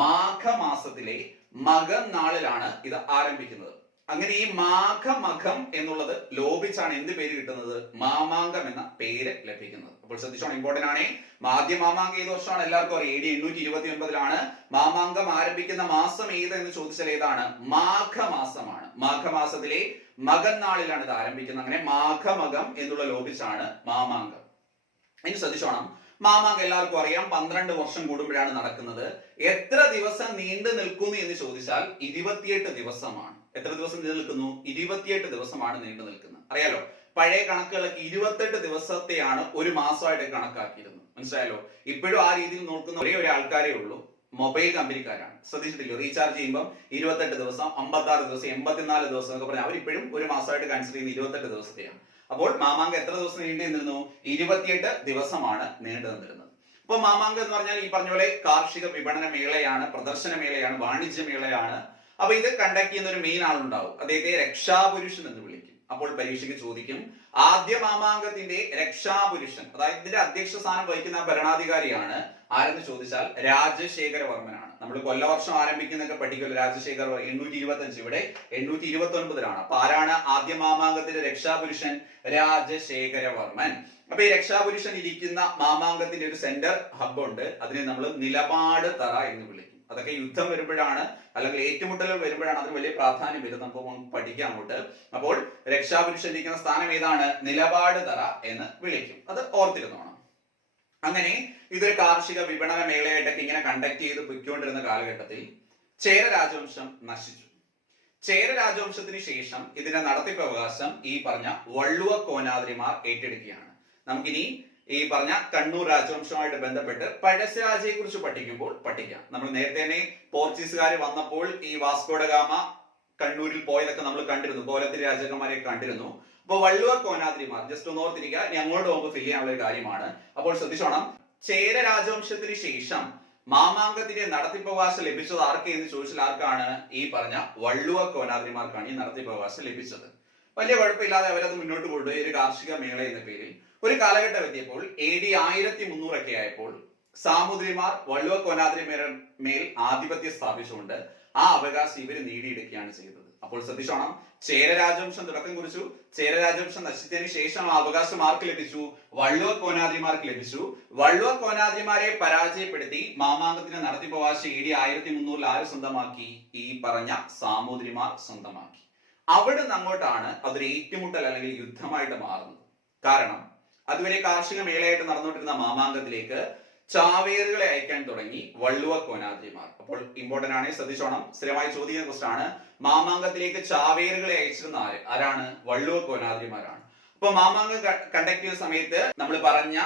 മാഘമാസത്തിലെ മകം നാളിലാണ് ഇത് ആരംഭിക്കുന്നത്. അങ്ങനെ ഈ മാഘമകം എന്നുള്ളത് ലോപിച്ചാണ് എന്ത് പേര് കിട്ടുന്നത്? മാമാങ്കം എന്ന പേര് ലഭിക്കുന്നത്. അപ്പോൾ ശ്രദ്ധിച്ചോണം, ഇമ്പോർട്ടന്റ് ആണ്. ആദ്യ മാമാങ്കം ഏത് വർഷമാണ്? എല്ലാവർക്കും അറിയാം, AD 829. മാമാങ്കം ആരംഭിക്കുന്ന മാസം ഏത് എന്ന് ചോദിച്ചാൽ ഏതാണ്? മാഘമാസമാണ്. മാഘമാസത്തിലെ മകന്നാളിലാണ് ഇത് ആരംഭിക്കുന്നത്. അങ്ങനെ മാഘമകം എന്നുള്ള ലോപിച്ചാണ് മാമാങ്കം. ഇനി ശ്രദ്ധിച്ചോണം, മാമാങ്കം എല്ലാവർക്കും അറിയാം 12 വർഷം കൂടുമ്പോഴാണ് നടക്കുന്നത്. എത്ര ദിവസം നീണ്ടു നിൽക്കുന്നു എന്ന് ചോദിച്ചാൽ 28 ദിവസമാണ്. എത്ര ദിവസം നീണ്ടു നിൽക്കുന്നു? 28 ദിവസമാണ് നീണ്ടു നിൽക്കുന്നത്. അറിയാലോ, പഴയ കണക്കുകളൊക്കെ 28 ദിവസത്തെയാണ് ഒരു മാസമായിട്ട് കണക്കാക്കിയിരുന്നത്. മനസ്സിലായല്ലോ? ഇപ്പോഴും ആ രീതിയിൽ നോക്കുന്ന ഒരേ ഒരു ആൾക്കാരേ ഉള്ളൂ, മൊബൈൽ കമ്പനിക്കാരാണ്. ശ്രദ്ധിച്ചിട്ടില്ലോ? റീചാർജ് ചെയ്യുമ്പോൾ 28 ദിവസം, 56 ദിവസം, 84 ദിവസം എന്നൊക്കെ പറഞ്ഞാൽ അവരിപ്പോഴും ഒരു മാസമായിട്ട് കൺസിഡർ ചെയ്യുന്ന 28 ദിവസത്തെയാണ്. അപ്പോൾ മാമാങ്കം എത്ര ദിവസം നീണ്ടു നിന്നിരുന്നു? 28 ദിവസമാണ് നീണ്ടു നിന്നിരുന്നത്. അപ്പൊ മാമാങ്കം എന്ന് പറഞ്ഞാൽ ഈ പറഞ്ഞ പോലെ കാർഷിക വിപണന മേളയാണ്, പ്രദർശന മേളയാണ്, വാണിജ്യ മേളയാണ്. അപ്പൊ ഇത് കണ്ടക്ട് ചെയ്യുന്ന ഒരു മെയിൻ ആളുണ്ടാവും, അദ്ദേഹത്തെ രക്ഷാപുരുഷൻ എന്ന് വിളിക്കും. അപ്പോൾ പരീക്ഷയ്ക്ക് ചോദിക്കും, ആദ്യ മാമാങ്കത്തിന്റെ രക്ഷാപുരുഷൻ, അതായത് ഇതിന്റെ അധ്യക്ഷ സ്ഥാനം വഹിക്കുന്ന ഭരണാധികാരിയാണ് ആരെന്ന് ചോദിച്ചാൽ രാജശേഖരവർമ്മനാണ്. നമ്മൾ കൊല്ലവർഷം ആരംഭിക്കുന്നൊക്കെ പഠിക്കുമല്ലോ, രാജശേഖര 825, ഇവിടെ 829. അപ്പൊ ആരാണ് ആദ്യ മാമാങ്കത്തിന്റെ രക്ഷാപുരുഷൻ? രാജശേഖരവർമ്മൻ. അപ്പൊ ഈ രക്ഷാപുരുഷൻ ഇരിക്കുന്ന മാമാങ്കത്തിന്റെ ഒരു സെന്റർ ഹബ് ഉണ്ട്, അതിനെ നമ്മൾ നിലപാട് തറ എന്ന് വിളിക്കും. അതൊക്കെ യുദ്ധം വരുമ്പോഴാണ് അല്ലെങ്കിൽ ഏറ്റുമുട്ടലുകൾ വരുമ്പോഴാണ് അതിന് വലിയ പ്രാധാന്യം വരുന്നത്. നമുക്ക് പഠിക്കാം അങ്ങോട്ട്. അപ്പോൾ രക്ഷാപുരുഷൻ ഇരിക്കുന്ന സ്ഥാനം ഏതാണ്? നിലപാട് തറ എന്ന് വിളിക്കും. അത് ഓർത്തിരുന്നോണം. അങ്ങനെ ഇതൊരു കാർഷിക വിപണന മേളയായിട്ടൊക്കെ ഇങ്ങനെ കണ്ടക്ട് ചെയ്ത് പൊയ്ക്കൊണ്ടിരുന്ന കാലഘട്ടത്തിൽ ചേര രാജവംശം നശിച്ചു. ചേര രാജവംശത്തിന് ശേഷം ഇതിന്റെ നടത്തിപ്പ് അവകാശം ഈ പറഞ്ഞ വള്ളുവ കോനാദ്രിമാർ ഏറ്റെടുക്കുകയാണ്. നമുക്കിനി ഈ പറഞ്ഞ കണ്ണൂർ രാജവംശവുമായിട്ട് ബന്ധപ്പെട്ട് പഴശ്ശിരാജയെ കുറിച്ച് പഠിക്കുമ്പോൾ പഠിക്കാം. നമ്മൾ നേരത്തെ തന്നെ പോർച്ചുഗീസുകാർ വന്നപ്പോൾ ഈ വാസ്കോഡ ഗാമ കണ്ണൂരിൽ പോയതൊക്കെ നമ്മൾ കണ്ടിരുന്നു, കോലത്തിരി രാജാക്കന്മാരെ കണ്ടിരുന്നു. അപ്പൊ വള്ളുവ കോനാദ്രിമാർ ജസ്റ്റ് ഒന്ന് ഓർത്തിരിക്കുക, ഇനി അങ്ങോട്ട് പോകുമ്പോൾ ഫില്ല് ചെയ്യാനുള്ള ഒരു കാര്യമാണ്. അപ്പോൾ ശ്രദ്ധിച്ചോണം, ചേര രാജവംശത്തിന് ശേഷം മാമാങ്കത്തിന്റെ നടത്തിപ്പവകാശം ലഭിച്ചത് ആർക്ക് എന്ന് ചോദിച്ചാൽ ആർക്കാണ്? ഈ പറഞ്ഞ വള്ളുവ കോനാദ്രിമാർക്കാണ് ഈ നടത്തിപ്പവകാശം ലഭിച്ചത്. വലിയ കുഴപ്പമില്ലാതെ അവരത് മുന്നോട്ട് കൊണ്ടുപോയി ഒരു കാർഷിക മേള എന്ന പേരിൽ. ഒരു കാലഘട്ടം എത്തിയപ്പോൾ AD 1300 ഒക്കെ ആയപ്പോൾ സാമൂതിരിമാർ വള്ളുവ കോനാദ്രിമാരുടെ മേൽ ആധിപത്യം സ്ഥാപിച്ചുകൊണ്ട് ആ അവകാശം ഇവര് നേടിയെടുക്കുകയാണ് ചെയ്തത്. അപ്പോൾ ശ്രദ്ധിച്ചോണം, ചേര രാജവംശം തുടക്കം കുറിച്ചു. ചേര രാജവംശം നശിച്ചതിന് ശേഷം ആ അവകാശം ആർക്ക് ലഭിച്ചു? വള്ളുവ കോനാദ്രിമാർക്ക് ലഭിച്ചു. വള്ളുവ കോനാദ്രിമാരെ പരാജയപ്പെടുത്തി മാമാങ്കത്തിന്റെ നടത്തിപ്പവകാശം AD 1300 ആര് സ്വന്തമാക്കി? ഈ പറഞ്ഞ സാമൂതിരിമാർ സ്വന്തമാക്കി. അവിടെ നിന്ന് അങ്ങോട്ടാണ് അതൊരു ഏറ്റുമുട്ടൽ അല്ലെങ്കിൽ യുദ്ധമായിട്ട് മാറുന്നത്. കാരണം അതുവരെ കാർഷിക മേളയായിട്ട് നടന്നുകൊണ്ടിരുന്ന മാമാങ്കത്തിലേക്ക് ചാവേറുകളെ അയക്കാൻ തുടങ്ങി വള്ളുവ കോനാദ്രിമാർ. അപ്പോൾ ഇമ്പോർട്ടന്റ് ആണ്, ശ്രദ്ധിച്ചോണം, സ്ഥിരമായി ചോദിക്കുന്ന ക്വസ്റ്റ്യൻ ആണ്. മാമാങ്കത്തിലേക്ക് ചാവേറുകളെ അയച്ചിരുന്ന ആരാണ്? വള്ളുവ കോനാദ്രിമാരാണ്. അപ്പൊ മാമാങ്കം കണ്ടക്ട് ചെയ്യുന്ന സമയത്ത് നമ്മൾ പറഞ്ഞ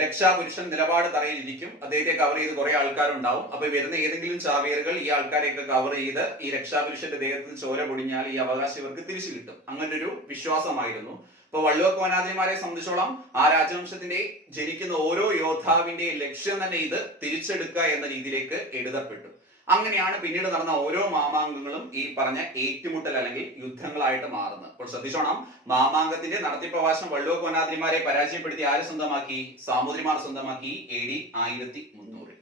രക്ഷാപുരുഷൻ നിലപാട് തറയിലിരിക്കും. അദ്ദേഹത്തെ കവർ ചെയ്ത് കുറെ ആൾക്കാരുണ്ടാവും. അപ്പൊ വരുന്ന ഏതെങ്കിലും ചാവേറുകൾ ഈ ആൾക്കാരെയൊക്കെ കവർ ചെയ്ത് ഈ രക്ഷാപുരുഷന്റെ ദേഹത്ത് ചോര പൊടിഞ്ഞാൽ ഈ അവകാശം ഇവർക്ക് തിരിച്ചു കിട്ടും. അങ്ങനെ ഒരു വിശ്വാസമായിരുന്നു. ഇപ്പൊ വള്ളുവ കോനാദ്രിമാരെ സംബന്ധിച്ചോളം ആ രാജവംശത്തിന്റെ ജനിക്കുന്ന ഓരോ യോദ്ധാവിന്റെയും ലക്ഷ്യം തന്നെ ഇത് തിരിച്ചെടുക്കുക എന്ന രീതിയിലേക്ക് എഴുതപ്പെട്ടു. അങ്ങനെയാണ് പിന്നീട് നടന്ന ഓരോ മാമാങ്കങ്ങളും ഈ പറഞ്ഞ ഏറ്റുമുട്ടൽ അല്ലെങ്കിൽ യുദ്ധങ്ങളായിട്ട് മാറുന്നത്. അപ്പോൾ ശ്രദ്ധിച്ചോണം, മാമാങ്കത്തിന്റെ നടത്തിപ്പവകാശം വള്ളുവ കോനാദ്രിമാരെ പരാജയപ്പെടുത്തി ആര് സ്വന്തമാക്കി? സാമൂതിരിമാർ സ്വന്തമാക്കി AD 1300.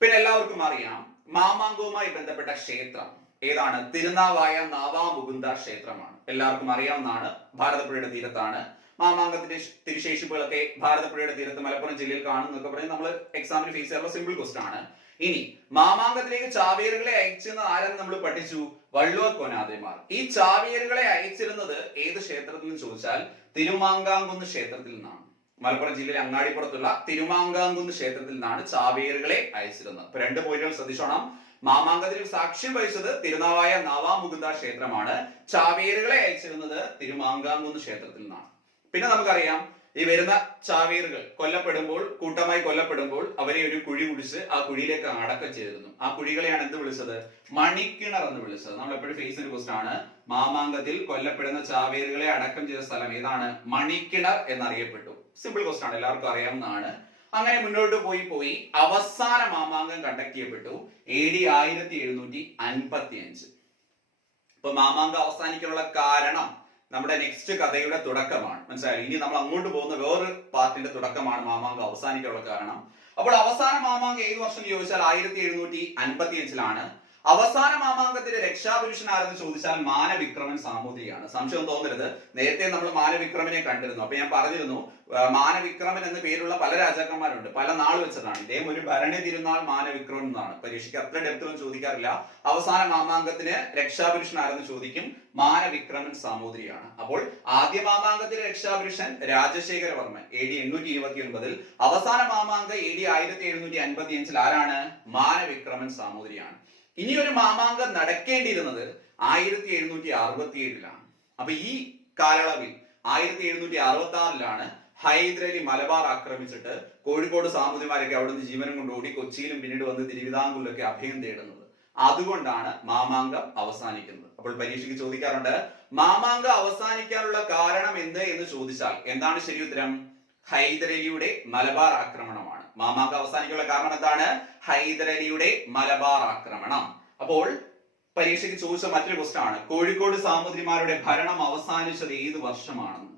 പിന്നെ എല്ലാവർക്കും അറിയാം, മാമാങ്കവുമായി ബന്ധപ്പെട്ട ക്ഷേത്രം ഏതാണ്? തിരുനാവായ നാവാമുകുന്ദ ക്ഷേത്രമാണ്. എല്ലാവർക്കും അറിയാവുന്നതാണ്. ഭാരതപ്പുഴയുടെ തീരത്താണ്. മാമാങ്കത്തിന്റെ തിരുശേഷിപ്പുകളൊക്കെ ഭാരതപ്പുഴയുടെ തീരത്ത് മലപ്പുറം ജില്ലയിൽ കാണുന്നൊക്കെ പറഞ്ഞ് നമ്മൾ എക്സാമിന് ഫേസ് ചെയ്യാനുള്ള സിമ്പിൾ ക്വസ്റ്റൻ ആണ്. ഇനി മാമാങ്കത്തിലേക്ക് ചാവേറുകളെ അയച്ചെന്ന് ആരെന്ന് നമ്മൾ പഠിച്ചു? വള്ളുവ കോനാദ്രിമാർ. ഈ ചാവേറുകളെ അയച്ചിരുന്നത് ഏത് ക്ഷേത്രത്തിൽ നിന്ന് ചോദിച്ചാൽ തിരുമാങ്കാംകുന്ന് ക്ഷേത്രത്തിൽ നിന്നാണ്. മലപ്പുറം ജില്ലയിലെ അങ്ങാടിപ്പുറത്തുള്ള തിരുമാങ്കാംകുന്ന് ക്ഷേത്രത്തിൽ നിന്നാണ് ചാവേറുകളെ അയച്ചിരുന്നത്. അപ്പൊ 2 പോയിന്റുകൾ ശ്രദ്ധിച്ചോണം. മാമാങ്കത്തിൽ സാക്ഷ്യം വഹിച്ചത് തിരുനാവായ നാവാമുകുന്ദ ക്ഷേത്രമാണ്. ചാവേറുകളെ അയച്ചിരുന്നത് തിരുമാങ്കാംകുന്ന് ക്ഷേത്രത്തിൽ നിന്നാണ്. പിന്നെ നമുക്കറിയാം, ഈ വരുന്ന ചാവേറുകൾ കൊല്ലപ്പെടുമ്പോൾ, കൂട്ടമായി കൊല്ലപ്പെടുമ്പോൾ അവരെ ഒരു കുഴി കുടിച്ച് ആ കുഴിയിലേക്ക് അടക്കം ചെയ്തിരുന്നു. ആ കുഴികളെയാണ് എന്ത് വിളിച്ചത്? മണിക്കിണർ എന്ന് വിളിച്ചത്. നമ്മൾ എപ്പോഴും ഫേസ് ചെയ്യുന്ന ക്വസ്റ്റൻ ആണ്. മാമാങ്കത്തിൽ കൊല്ലപ്പെടുന്ന ചാവേറുകളെ അടക്കം ചെയ്ത സ്ഥലം ഏതാണ്? മണിക്കിണർ എന്നറിയപ്പെട്ടു. സിമ്പിൾ ക്വസ്റ്റൻ ആണ്, എല്ലാവർക്കും അറിയാവുന്നതാണ്. അങ്ങനെ മുന്നോട്ട് പോയി അവസാന മാമാങ്കം കണ്ടക്ട് ചെയ്യപ്പെട്ടു AD 1755. ഇപ്പൊ മാമാങ്കം അവസാനിക്കാനുള്ള കാരണം നമ്മുടെ നെക്സ്റ്റ് കഥയുടെ തുടക്കമാണ്. മനസ്സിലായി? ഇനി നമ്മൾ അങ്ങോട്ട് പോകുന്ന വേറൊരു പാർട്ടിന്റെ തുടക്കമാണ് മാമാങ്കം അവസാനിക്കാനുള്ള കാരണം. അപ്പോൾ അവസാന മാമാങ്കം ഏത് വർഷം ചോദിച്ചാൽ 1755 അവസാന മാമാങ്കത്തിന്റെ രക്ഷാപുരുഷൻ ആരെന്ന് ചോദിച്ചാൽ മാനവിക്രമൻ സാമൂതിരിയാണ്. സംശയം തോന്നരുത്, നേരത്തെ നമ്മൾ മാനവിക്രമനെ കണ്ടിരുന്നു. അപ്പൊ ഞാൻ പറഞ്ഞിരുന്നു, മാനവിക്രമൻ എന്ന പേരുള്ള പല രാജാക്കന്മാരുണ്ട്, പല നാൾ വെച്ചതാണ്. ഇദ്ദേഹം ഒരു ഭരണി തിരുനാൾ മാനവിക്രമൻ എന്നാണ്. പരീക്ഷയ്ക്ക് അത്ര ഡെപ്തിലൊന്നും ചോദിക്കാറില്ല. അവസാന മാമാങ്കത്തിന് രക്ഷാപുരുഷൻ ആരെന്ന് ചോദിക്കും, മാനവിക്രമൻ സാമൂതിരിയാണ്. അപ്പോൾ ആദ്യ മാമാങ്കത്തിലെ രക്ഷാപുരുഷൻ രാജശേഖരവർമ്മൻ AD 829. അവസാന മാമാങ്കം AD 1755 ആരാണ്? മാനവിക്രമൻ സാമൂതിരിയാണ്. ഇനി ഒരു മാമാങ്കം നടക്കേണ്ടിയിരുന്നത് 1767. അപ്പൊ ഈ കാലയളവിൽ 1766 ഹൈദരലി മലബാർ ആക്രമിച്ചിട്ട് കോഴിക്കോട് സാമൂതിരിമാരൊക്കെ അവിടുന്ന് ജീവനം കൊണ്ട് ഓടി കൊച്ചിയിലും പിന്നീട് വന്ന് തിരുവിതാംകൂറിലൊക്കെ അഭയം തേടുന്നത്. അതുകൊണ്ടാണ് മാമാങ്കം അവസാനിക്കുന്നത്. അപ്പോൾ പരീക്ഷയ്ക്ക് ചോദിക്കാറുണ്ട്, മാമാങ്കം അവസാനിക്കാനുള്ള കാരണം എന്ത് എന്ന് ചോദിച്ചാൽ എന്താണ് ശരി ഉത്തരം? ഹൈദരലിയുടെ മലബാർ ആക്രമണമാണ്. മാമാങ്കം അവസാനിക്കാനുള്ള കാരണം എന്താണ്? ഹൈദരലിയുടെ മലബാർ ആക്രമണം. അപ്പോൾ പരീക്ഷയ്ക്ക് ചോദിച്ച മറ്റൊരു ക്വസ്റ്റൻ ആണ്, കോഴിക്കോട് സാമൂതിരിമാരുടെ ഭരണം അവസാനിച്ചത് ഏത് വർഷമാണെന്ന്.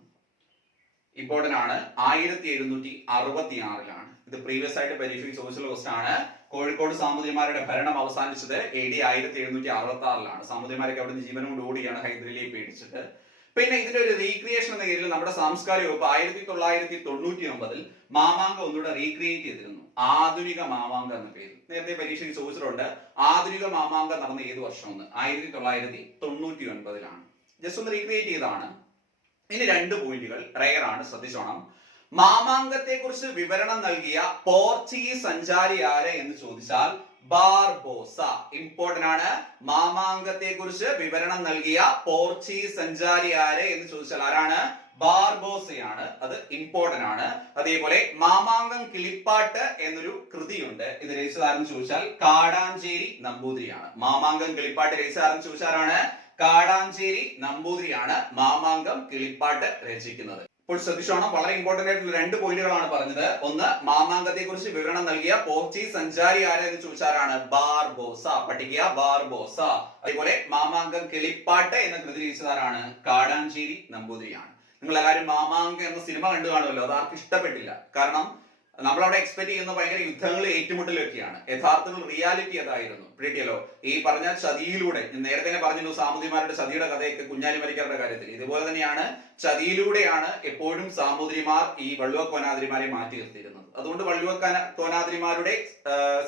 ഇമ്പോർട്ടന്റ് ആണ്. 1766. ഇത് പ്രീവിയസ് ആയിട്ട് പരീക്ഷയ്ക്ക് ചോദിച്ചുള്ള ക്വസ്റ്റൻ ആണ്. കോഴിക്കോട് സാമൂതിരിമാരുടെ ഭരണം അവസാനിച്ചത് AD 1766. സാമൂതിരിമാരൊക്കെ അവിടുന്ന് ജീവനം കൊണ്ട് ഓടിയാണ് ഹൈദരലിയെ പേടിച്ചിട്ട്. പിന്നെ ഇതിന്റെ ഒരു റീക്രിയേഷൻ എന്ന പേരിൽ നമ്മുടെ സാംസ്കാരിക വകുപ്പ് 1999 മാമാങ്കം ഒന്നുകൂടെ റീക്രിയേറ്റ് ചെയ്തിരുന്നു. ആധുനിക മാമാങ്കം എന്ന പേരിൽ. നേരത്തെ പരീക്ഷയ്ക്ക് ചോദിച്ചിട്ടുണ്ട്, ആധുനിക മാമാങ്കം നടന്ന ഏത് വർഷം? 1999. ജസ്റ്റ് ഒന്ന് റീക്രിയേറ്റ് ചെയ്താണ്. ഇനി 2 പോയിന്റുകൾ റയർ ആണ്, ശ്രദ്ധിച്ചോണം. മാമാങ്കത്തെ കുറിച്ച് വിവരണം നൽകിയ പോർച്ചുഗീസ് സഞ്ചാരി ആര് എന്ന് ചോദിച്ചാൽ ബാർബോസ. ഇമ്പോർട്ടന്റ് ആണ്. മാമാങ്കത്തെ കുറിച്ച് വിവരണം നൽകിയ പോർച്ചുഗീസ് സഞ്ചാരി ആര് എന്ന് ചോദിച്ചാൽ ആരാണ്? ബാർബോസയാണ്. അത് ഇമ്പോർട്ടന്റ് ആണ്. അതേപോലെ മാമാങ്കം കിളിപ്പാട്ട് എന്നൊരു കൃതിയുണ്ട്. ഇത് രചിച്ചതാരെന്ന് ചോദിച്ചാൽ കാടാഞ്ചേരി നമ്പൂതിരിയാണ്. മാമാങ്കം കിളിപ്പാട്ട് രചിച്ചതാരെന്ന് ചോദിച്ചാലാണ്? കാടാഞ്ചേരി നമ്പൂതിരിയാണ് മാമാങ്കം കിളിപ്പാട്ട് രചിക്കുന്നത്. ഇപ്പോൾ ശ്രദ്ധിച്ചോണം, വളരെ ഇമ്പോർട്ടന്റ് ആയിട്ടുള്ള 2 പോയിന്റുകളാണ് പറഞ്ഞത്. ഒന്ന്, മാമാങ്കത്തെ കുറിച്ച് വിവരണം നൽകിയ പോർച്ചുഗീസ് സഞ്ചാരി ആരെന്ന് ചോദിച്ചാലാണ്? ബാർബോസ. പഠിക്കുക, ബാർബോസ. അതേപോലെ മാമാങ്കം കിളിപ്പാട്ട് എന്ന കൃതി രചിച്ചതാരാണ്? കാടാഞ്ചേരി നമ്പൂതിരിയാണ്. നിങ്ങൾ എല്ലാവരും മാമാങ്കം എന്ന സിനിമ കണ്ടു കാണുമല്ലോ. അത് ആർക്കും ഇഷ്ടപ്പെട്ടില്ല. കാരണം നമ്മളവിടെ എക്സ്പെക്ട് ചെയ്യുന്ന ഭയങ്കര യുദ്ധങ്ങൾ, ഏറ്റുമുട്ടലൊക്കെയാണ്. യഥാർത്ഥത്തിൽ റിയാലിറ്റി അതായിരുന്നു. പിടിയല്ലോ, ഈ പറഞ്ഞ ചതിയിലൂടെ, നേരത്തെ തന്നെ പറഞ്ഞു സാമൂതിരിമാരുടെ ചതിയുടെ കഥയൊക്കെ കുഞ്ഞാലിമരക്കാരുടെ കാര്യത്തിൽ. ഇതുപോലെ തന്നെയാണ് ചതിയിലൂടെയാണ് എപ്പോഴും സാമൂതിരിമാർ ഈ വള്ളുവ കോനാതിരിമാരെ മാറ്റി നിർത്തിയിരുന്നത്. അതുകൊണ്ട് വള്ളുവ കോനാതിരിമാരുടെ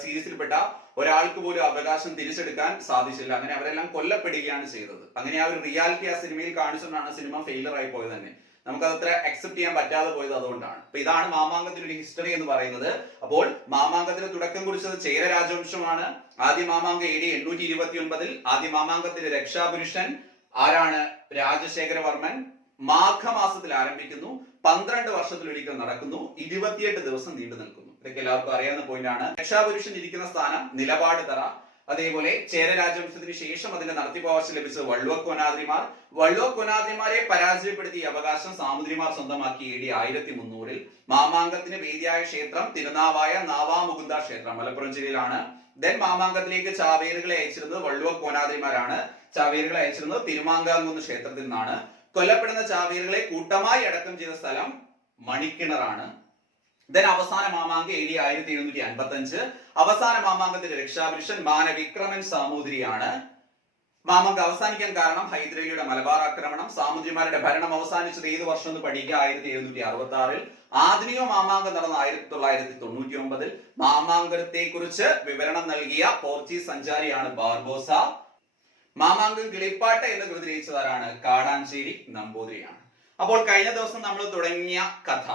സീരീസിൽപ്പെട്ട ഒരാൾക്ക് പോലും അവകാശം തിരിച്ചെടുക്കാൻ സാധിച്ചില്ല. അങ്ങനെ അവരെല്ലാം കൊല്ലപ്പെടുകയാണ് ചെയ്തത്. അങ്ങനെ ആ ഒരു റിയാലിറ്റി ആ സിനിമയിൽ കാണിച്ചുകൊണ്ടാണ് സിനിമ ഫെയിലർ ആയി പോയത് തന്നെ. നമുക്കത് അത്ര അക്സെപ്റ്റ് ചെയ്യാൻ പറ്റാതെ പോയത് അതുകൊണ്ടാണ്. അപ്പൊ ഇതാണ് മാമാങ്കത്തിന്റെ ഒരു ഹിസ്റ്ററി എന്ന് പറയുന്നത്. അപ്പോൾ മാമാങ്കത്തിന് തുടക്കം കുറിച്ചത് ചേര രാജവംശമാണ്. ആദ്യ മാമാങ്കം AD 829. ആദ്യ മാമാങ്കത്തിന്റെ രക്ഷാപുരുഷൻ ആരാണ്? രാജശേഖരവർമ്മൻ. മാഘമാസത്തിൽ ആരംഭിക്കുന്നു, 12 വർഷത്തിലൊരിക്കൽ നടക്കുന്നു, 28 ദിവസം നീണ്ടു നിൽക്കുന്നു. ഇതൊക്കെ എല്ലാവർക്കും അറിയാവുന്ന പോയിന്റ് ആണ്. രക്ഷാപുരുഷൻ ഇരിക്കുന്ന സ്ഥാനം നിലപാട് തറ. അതേപോലെ ചേര രാജവംശത്തിന് ശേഷം അതിന്റെ നടത്തിപ്പവകാശം ലഭിച്ചത് വള്ളുവ കോനാതിരിമാർ. വള്ളുവ കോനാതിരിമാരെ പരാജയപ്പെടുത്തിയ അവകാശം സാമൂതിരിമാർ സ്വന്തമാക്കി AD 1300. മാമാങ്കത്തിന് വേദിയായ ക്ഷേത്രം തിരുനാവായ നാവാമുകുന്ദ ക്ഷേത്രം മലപ്പുറം ജില്ലയിലാണ്. ദെൻ മാമാങ്കത്തിലേക്ക് ചാവേറുകളെ അയച്ചിരുന്നത് വള്ളുവ കോനാതിരിമാരാണ്. ചാവേറുകളെ അയച്ചിരുന്നത് തിരുമാങ്കാംകുന്ന് ക്ഷേത്രത്തിൽ നിന്നാണ്. കൊല്ലപ്പെടുന്ന ചാവേറുകളെ കൂട്ടമായി അടക്കം ചെയ്ത സ്ഥലം മണിക്കിണറാണ്. ദെൻ അവസാന മാമാങ്കം AD 1755. അവസാന മാമാങ്കത്തിന്റെ രക്ഷാപുരുഷൻ മാനവിക്രമൻ സാമൂതിരിയാണ്. മാമാങ്കം അവസാനിക്കാൻ കാരണം ഹൈദരലിയുടെ മലബാർ ആക്രമണം. സാമൂതിരിമാരുടെ ഭരണം അവസാനിച്ചത് ഏത് വർഷം എന്ന് പഠിക്കുക? 1766. ആധുനിക മാമാങ്കം നടന്ന 1999. മാമാങ്കത്തെ കുറിച്ച് വിവരണം നൽകിയ പോർച്ചുഗീസ് സഞ്ചാരിയാണ് ബാർബോസ. മാമാങ്കം കിളിപ്പാട്ട് എന്ന കൃതി രചിച്ചതാരാണ്? കാടാഞ്ചേരി നമ്പൂതിരിയാണ്. അപ്പോൾ കഴിഞ്ഞ ദിവസം നമ്മൾ തുടങ്ങിയ കഥ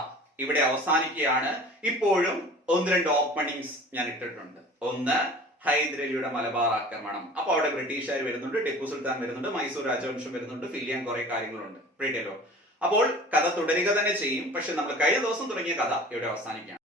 ഇവിടെ അവസാനിക്കുകയാണ്. ഇപ്പോഴും 1-2 ഓപ്പണിങ്സ് ഞാൻ ഇട്ടിട്ടുണ്ട്. ഒന്ന്, ഹൈദരലിയുടെ മലബാർ ആക്രമണം. അപ്പൊ അവിടെ ബ്രിട്ടീഷുകാർ വരുന്നുണ്ട്, ടിപ്പു സുൽത്താൻ വരുന്നുണ്ട്, മൈസൂർ രാജവംശം വരുന്നുണ്ട്, ഫില്ലിയാൻ കുറെ കാര്യങ്ങളുണ്ട്. പ്രീഡിയല്ലോ. അപ്പോൾ കഥ തുടരുക തന്നെ ചെയ്യും. പക്ഷെ നമ്മൾ കഴിഞ്ഞ ദിവസം തുടങ്ങിയ കഥ ഇവിടെ അവസാനിക്കുകയാണ്.